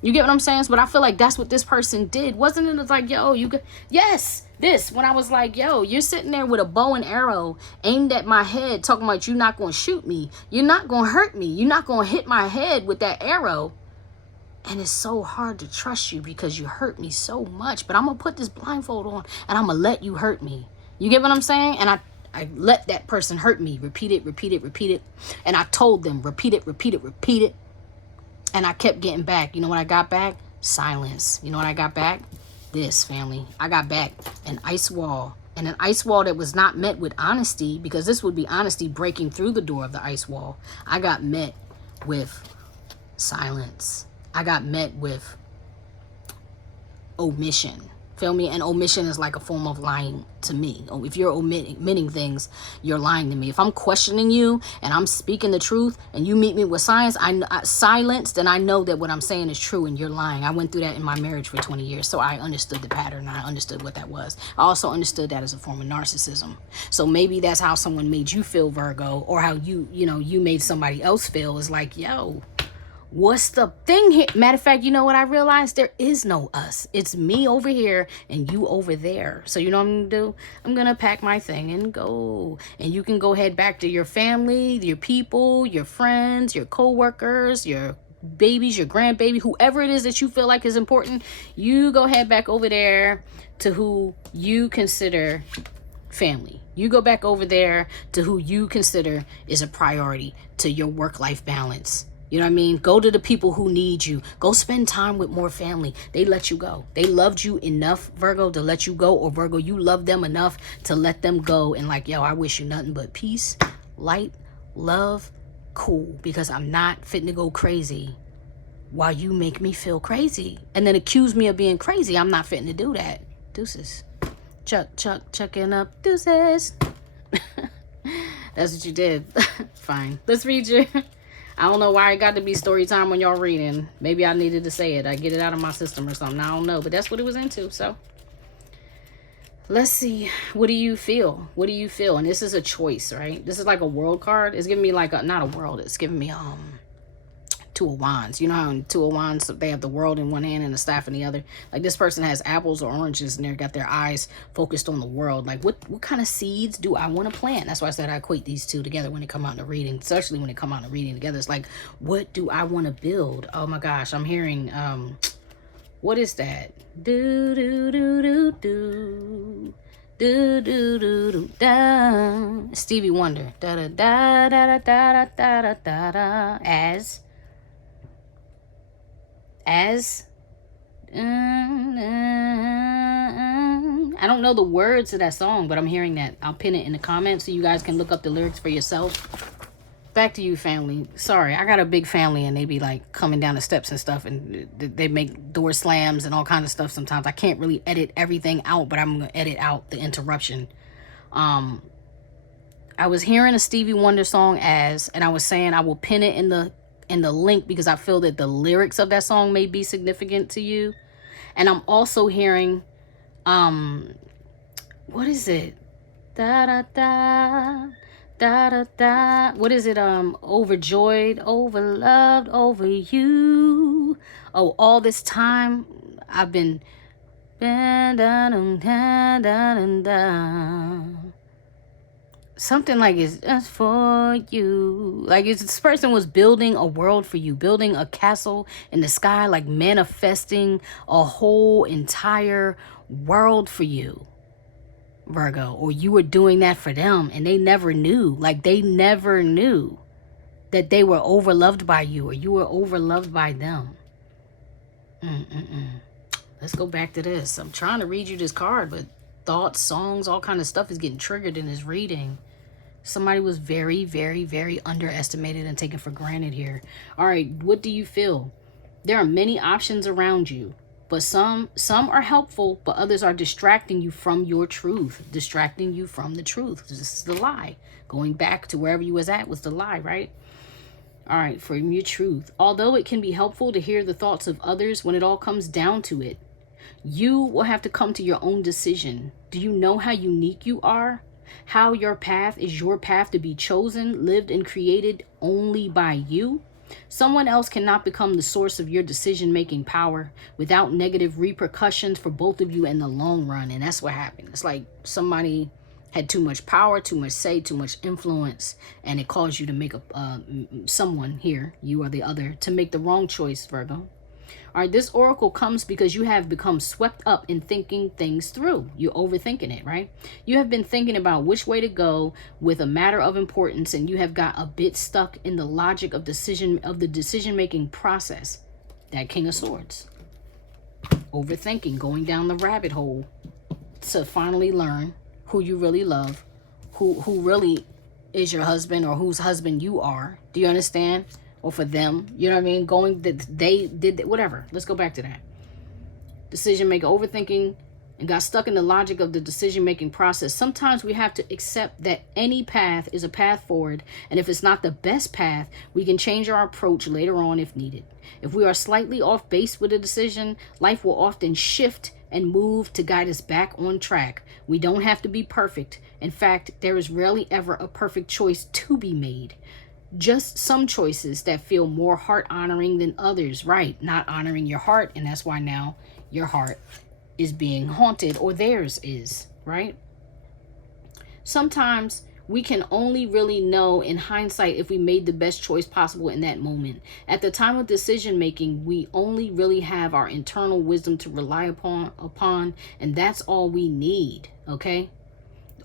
You get what I'm saying? But I feel like that's what this person did. Wasn't it? It's like, yo, you could, yes, this, when I was like, yo, you're sitting there with a bow and arrow aimed at my head, talking about you're not going to shoot me. You're not going to hurt me. You're not going to hit my head with that arrow. And it's so hard to trust you because you hurt me so much. But I'm going to put this blindfold on and I'm going to let you hurt me. You get what I'm saying? And I let that person hurt me. Repeat it, repeat it, repeat it. And I told them, repeat it, repeat it, repeat it. And I kept getting back. You know what I got back? Silence. You know what I got back? This, family. I got back an ice wall. And an ice wall that was not met with honesty, because this would be honesty breaking through the door of the ice wall. I got met with silence. I got met with omission. Feel me? And omission is like a form of lying to me. If you're omitting things, you're lying to me. If I'm questioning you and I'm speaking the truth and you meet me with silence, then I know that what I'm saying is true and you're lying. I went through that in my marriage for 20 years. So I understood the pattern. I understood what that was. I also understood that as a form of narcissism. So maybe that's how someone made you feel, Virgo, or how you made somebody else feel, is like, yo, what's the thing here? Matter of fact, you know what I realized? There is no us. It's me over here and you over there. So you know what I'm going to do? I'm going to pack my thing and go. And you can go head back to your family, your people, your friends, your co-workers, your babies, your grandbaby, whoever it is that you feel like is important. You go head back over there to who you consider family. You go back over there to who you consider is a priority to your work-life balance. You know what I mean? Go to the people who need you. Go spend time with more family. They let you go. They loved you enough, Virgo, to let you go. Or Virgo, you love them enough to let them go. And like, yo, I wish you nothing but peace, light, love, cool. Because I'm not fitting to go crazy while you make me feel crazy. And then accuse me of being crazy. I'm not fitting to do that. Deuces. Chucking up. Deuces. That's what you did. Fine. Let's read you. I don't know why it got to be story time when y'all reading. Maybe I needed to say it. I get it out of my system or something. I don't know. But that's what it was into. So let's see. What do you feel? What do you feel? And this is a choice, right? This is like a world card. It's giving me like not a world. It's giving me Two of Wands. You know how in Two of Wands they have the world in one hand and the staff in the other? Like, this person has apples or oranges and they've got their eyes focused on the world. Like, what kind of seeds do I want to plant? That's why I said I equate these two together when they come out in the reading, especially when they come out in the reading together. It's like, what do I want to build? Oh my gosh, I'm hearing what is that? Do do do do do. Do do do do da. Stevie Wonder. Da da da da da da da da da. As I don't know the words to that song, but I'm hearing that. I'll pin it in the comments so you guys can look up the lyrics for yourself. back to you, family. Sorry, I got a big family and they be like coming down the steps and stuff, and they make door slams and all kinds of stuff sometimes. I can't really edit everything out, but I'm gonna edit out the interruption. I was hearing a Stevie Wonder song and I was saying I will pin it in the link because I feel that the lyrics of that song may be significant to you. And I'm also hearing what is it? Da da da da da da. What is it? Overjoyed, overloved, over you. Oh, all this time I've been something like it's just for you. Like this person was building a world for you, building a castle in the sky, like manifesting a whole entire world for you, Virgo. Or you were doing that for them and they never knew. Like they never knew that they were overloved by you or you were overloved by them. Let's go back to this. I'm trying to read you this card, but thoughts, songs, all kind of stuff is getting triggered in this reading. Somebody was very, very, very underestimated and taken for granted here. All right, what do you feel? There are many options around you, but some are helpful, but others are distracting you from your truth, distracting you from the truth. This is the lie. Going back to wherever you was at was the lie, right? All right, from your truth. Although it can be helpful to hear the thoughts of others, when it all comes down to it, you will have to come to your own decision. Do you know how unique you are? How your path is your path to be chosen, lived, and created only by you? Someone else cannot become the source of your decision-making power without negative repercussions for both of you in the long run. And that's what happened. It's like somebody had too much power, too much say, too much influence, and it caused you to make someone here, you or the other, to make the wrong choice, Virgo. All right, this oracle comes because you have become swept up in thinking things through. You're overthinking it, right? You have been thinking about which way to go with a matter of importance, and you have got a bit stuck in the logic of the decision-making process. That King of Swords. Overthinking, going down the rabbit hole to finally learn who you really love, who really is your husband or whose husband you are. Do you understand? Or for them, you know what I mean? Going that they did that, whatever. Let's go back to that. Decision maker, overthinking, and got stuck in the logic of the decision making process. Sometimes we have to accept that any path is a path forward, and if it's not the best path, we can change our approach later on if needed. If we are slightly off base with a decision, life will often shift and move to guide us back on track. We don't have to be perfect. In fact, there is rarely ever a perfect choice to be made. Just some choices that feel more heart honoring than others, right? Not honoring your heart, and that's why now your heart is being haunted, or theirs is, right? Sometimes we can only really know in hindsight if we made the best choice possible in that moment. At the time of decision making, we only really have our internal wisdom to rely upon, and that's all we need, okay?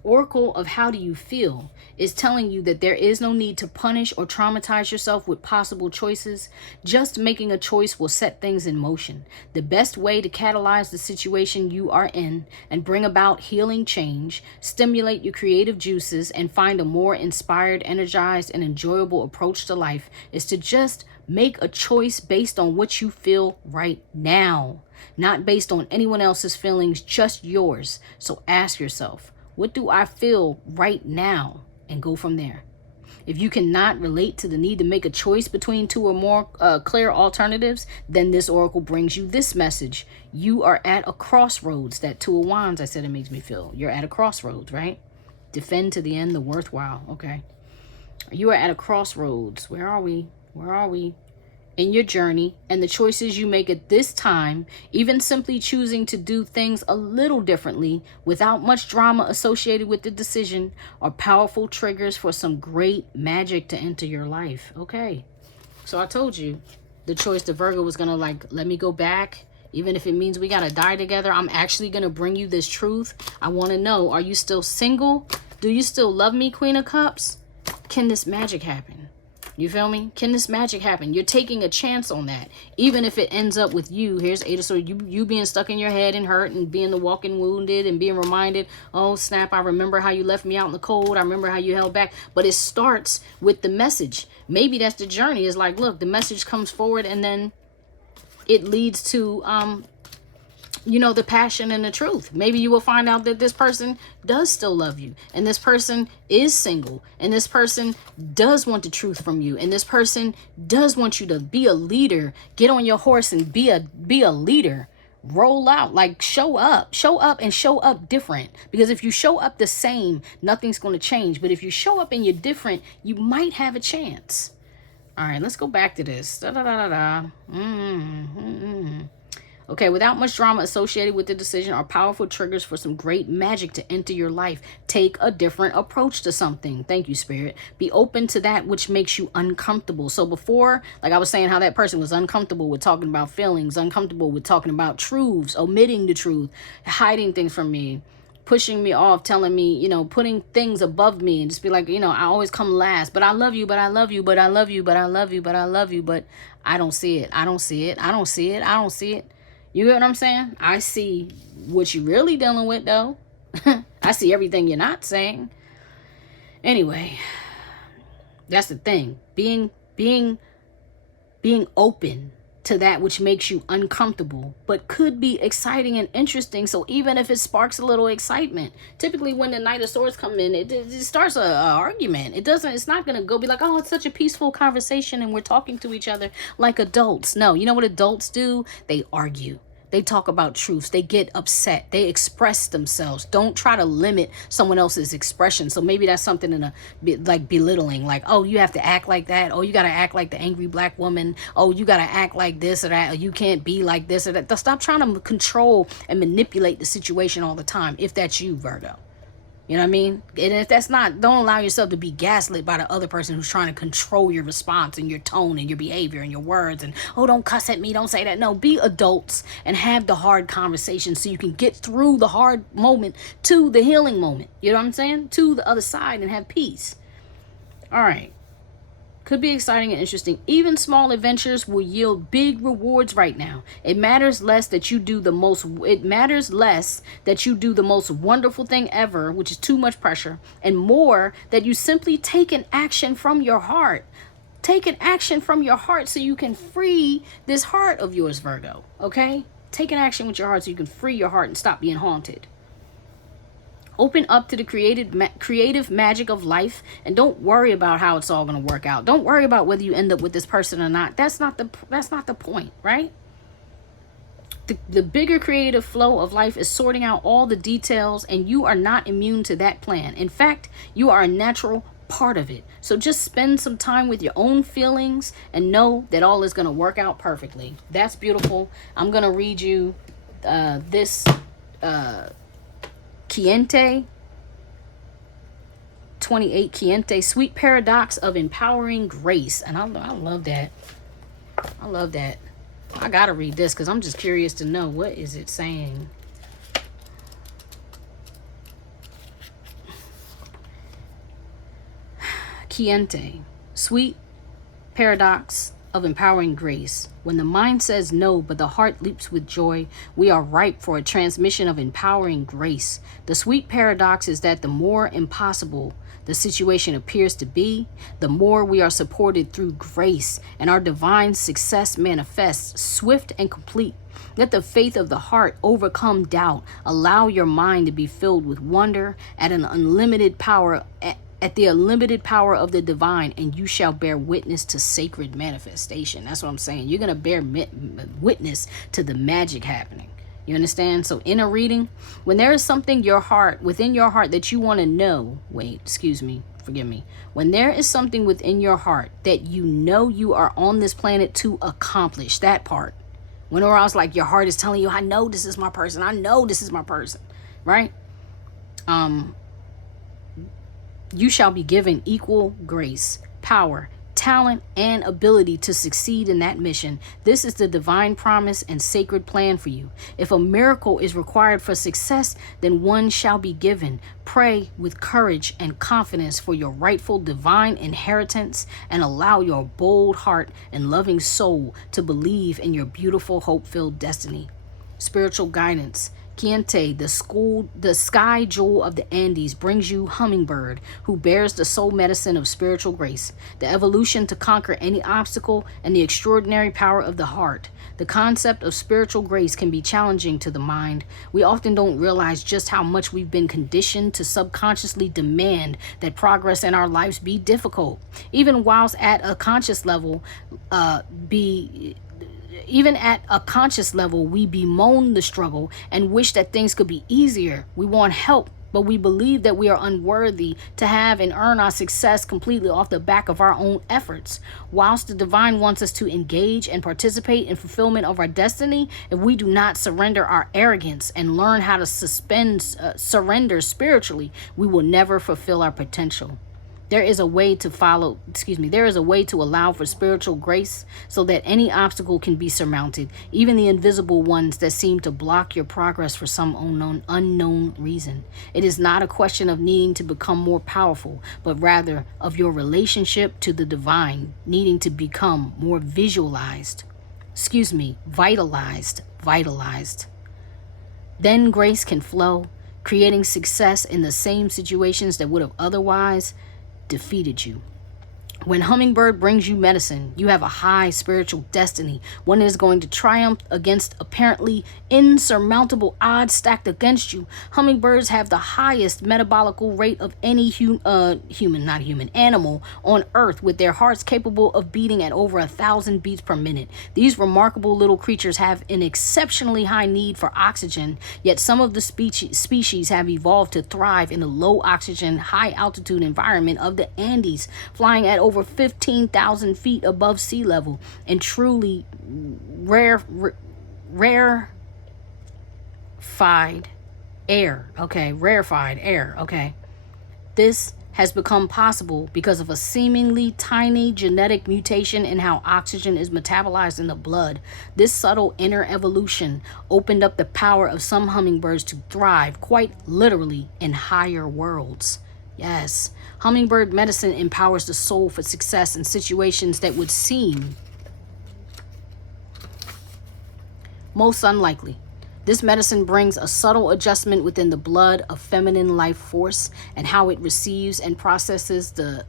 Oracle of how do you feel is telling you that there is no need to punish or traumatize yourself with possible choices. Just making a choice will set things in motion. The best way to catalyze the situation you are in and bring about healing change, stimulate your creative juices, and find a more inspired, energized, and enjoyable approach to life is to just make a choice based on what you feel right now, not based on anyone else's feelings, just yours. So ask yourself, what do I feel right now? And go from there. If you cannot relate to the need to make a choice between two or more clear alternatives, then this oracle brings you this message. You are at a crossroads. That Two of Wands, I said it makes me feel. You're at a crossroads, right? Defend to the end the worthwhile. Okay. You are at a crossroads. Where are we? Where are we? In your journey, and the choices you make at this time, even simply choosing to do things a little differently without much drama associated with the decision, are powerful triggers for some great magic to enter your life. Okay, so I told you the choice to Virgo was gonna let me go back, even if it means we gotta die together. I'm actually gonna bring you this truth. I want to know, are you still single? Do you still love me, Queen of Cups? Can this magic happen? You feel me? Can this magic happen? You're taking a chance on that. Even if it ends up with you, here's Eight of Swords, you being stuck in your head and hurt and being the walking wounded and being reminded, oh snap, I remember how you left me out in the cold. I remember how you held back. But it starts with the message. Maybe that's the journey. It's like, look, the message comes forward and then it leads to you know, the passion and the truth. Maybe you will find out that this person does still love you, and this person is single, and this person does want the truth from you, and this person does want you to be a leader. Get on your horse and be a leader. Roll out, like show up and show up different. Because if you show up the same, nothing's going to change. But if you show up and you're different, you might have a chance. All right, let's go back to this. Okay, without much drama associated with the decision are powerful triggers for some great magic to enter your life. Take a different approach to something. Thank you, Spirit. Be open to that which makes you uncomfortable. So before, like I was saying, how that person was uncomfortable with talking about feelings, uncomfortable with talking about truths, omitting the truth, hiding things from me, pushing me off, telling me, you know, putting things above me, and just be like, you know, I always come last, but I love you, but I love you, but I love you, but I love you, but I love you, but I don't see it. I don't see it. I don't see it. I don't see it. You get what I'm saying? I see what you're really dealing with, though. I see everything you're not saying. Anyway, that's the thing. Being open to that which makes you uncomfortable, but could be exciting and interesting. So even if it sparks a little excitement, typically when the Knight of Swords come in, it starts a argument. It's not going to go be like, oh, it's such a peaceful conversation and we're talking to each other like adults. No, you know what adults do? They argue. They talk about truths. They get upset. They express themselves. Don't try to limit someone else's expression. So maybe that's something in like belittling. Like, oh, you have to act like that. Oh, you got to act like the angry black woman. Oh, you got to act like this or that. Or you can't be like this or that. Stop trying to control and manipulate the situation all the time. If that's you, Virgo. You know what I mean? And if that's not, don't allow yourself to be gaslit by the other person who's trying to control your response and your tone and your behavior and your words. And, oh, don't cuss at me. Don't say that. No, be adults and have the hard conversation so you can get through the hard moment to the healing moment. You know what I'm saying? To the other side and have peace. All right. Could be exciting and interesting. Even small adventures will yield big rewards right now. It matters less that you do the most wonderful thing ever, which is too much pressure, and more that you simply take an action from your heart. Take an action from your heart so you can free this heart of yours, Virgo. Okay? Take an action with your heart so you can free your heart and stop being haunted. Open up to the creative magic of life, and don't worry about how it's all going to work out. Don't worry about whether you end up with this person or not. That's not the point, right? The bigger creative flow of life is sorting out all the details, and you are not immune to that plan. In fact, you are a natural part of it. So just spend some time with your own feelings and know that all is going to work out perfectly. That's beautiful. I'm going to read you this Quiente 28, Quiente, Sweet Paradox of Empowering Grace. And I love that. I love that. I gotta read this because I'm just curious to know, what is it saying? Quiente, Sweet Paradox of Empowering Grace. When the mind says no, but the heart leaps with joy, we are ripe for a transmission of empowering grace. The sweet paradox is that the more impossible the situation appears to be, the more we are supported through grace, and our divine success manifests swift and complete. Let the faith of the heart overcome doubt. Allow your mind to be filled with wonder at the unlimited power of the divine, and you shall bear witness to sacred manifestation. That's what I'm saying. You're going to bear witness to the magic happening. You understand? So in a reading, when there is something within your heart that you want to know, when there is something within your heart that you know you are on this planet to accomplish, that part. Whenever I was like, your heart is telling you, I know this is my person. I know this is my person. Right? You shall be given equal grace, power, talent, and ability to succeed in that mission. This is the divine promise and sacred plan for you. If a miracle is required for success, then one shall be given. Pray with courage and confidence for your rightful divine inheritance, and allow your bold heart and loving soul to believe in your beautiful, hope-filled destiny. Spiritual guidance. Quiente, the sky jewel of the Andes, brings you Hummingbird, who bears the soul medicine of spiritual grace, the evolution to conquer any obstacle, and the extraordinary power of the heart. The concept of spiritual grace can be challenging to the mind. We often don't realize just how much we've been conditioned to subconsciously demand that progress in our lives be difficult, even whilst at a conscious level, we bemoan the struggle and wish that things could be easier. We want help, but we believe that we are unworthy to have and earn our success completely off the back of our own efforts. Whilst the divine wants us to engage and participate in fulfillment of our destiny, if we do not surrender our arrogance and learn how to surrender spiritually, we will never fulfill our potential. There is a way to allow for spiritual grace so that any obstacle can be surmounted, even the invisible ones that seem to block your progress for some unknown reason. It is not a question of needing to become more powerful, but rather of your relationship to the divine needing to become more vitalized. Then grace can flow, creating success in the same situations that would have otherwise defeated you. When Hummingbird brings you medicine, you have a high spiritual destiny, one that is going to triumph against apparently insurmountable odds stacked against you. Hummingbirds have the highest metabolical rate of any animal on Earth, with their hearts capable of beating at over 1,000 beats per minute. These remarkable little creatures have an exceptionally high need for oxygen, yet some of the species have evolved to thrive in the low oxygen, high altitude environment of the Andes, flying at over 15,000 feet above sea level in truly rarefied air. This has become possible because of a seemingly tiny genetic mutation in how oxygen is metabolized in the blood. This subtle inner evolution opened up the power of some hummingbirds to thrive, quite literally, in higher worlds. Yes, hummingbird medicine empowers the soul for success in situations that would seem most unlikely. This medicine brings a subtle adjustment within the blood of feminine life force and how it receives and processes the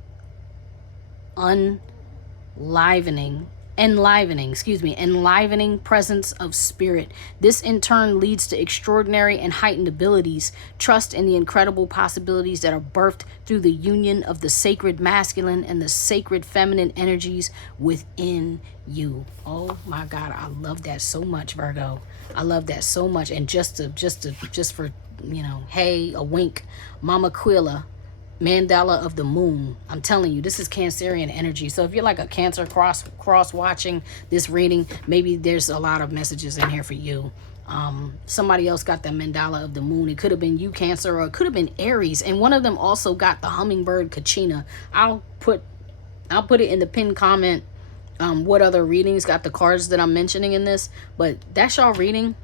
enlivening presence of spirit. This in turn leads to extraordinary and heightened abilities. Trust in the incredible possibilities that are birthed through the union of the sacred masculine and the sacred feminine energies within you. Oh my God, I love that so much, Virgo. I love that so much. And just for, hey, a wink, Mama Quilla, Mandala of the Moon. I'm telling you, this is Cancerian energy. So if you're like a Cancer cross watching this reading, maybe there's a lot of messages in here for you. Somebody else got the Mandala of the Moon. It could have been you, Cancer, or it could have been Aries. And one of them also got the Hummingbird Kachina. I'll put it in the pinned comment. What other readings got the cards that I'm mentioning in this, but that's y'all reading.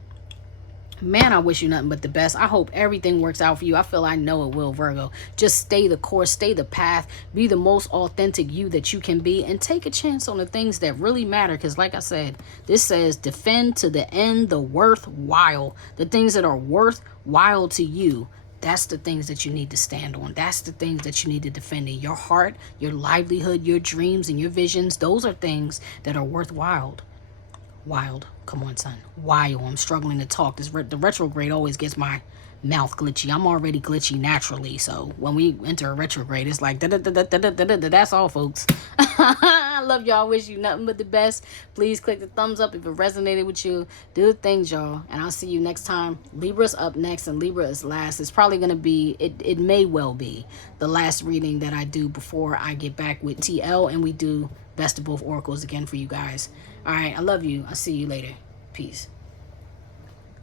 Man, I wish you nothing but the best. I hope everything works out for you. I know it will, Virgo. Just stay the course, stay the path, be the most authentic you that you can be, and take a chance on the things that really matter. Because like I said, this says defend to the end the worthwhile. The things that are worthwhile to you, that's the things that you need to stand on. That's the things that you need to defend in your heart, your livelihood, your dreams, and your visions. Those are things that are worthwhile. Wild. Come on, son. Wild. I'm struggling to talk. The retrograde always gets my mouth glitchy. I'm already glitchy naturally. So when we enter a retrograde, it's like that's all, folks. I love y'all. Wish you nothing but the best. Please click the thumbs up if it resonated with you. Do the things, y'all. And I'll see you next time. Libra's up next and Libra is last. It's probably going to be, it may well be the last reading that I do before I get back with TL and we do Best of Both Oracles again for you guys. All right. I love you. I'll see you later. Peace.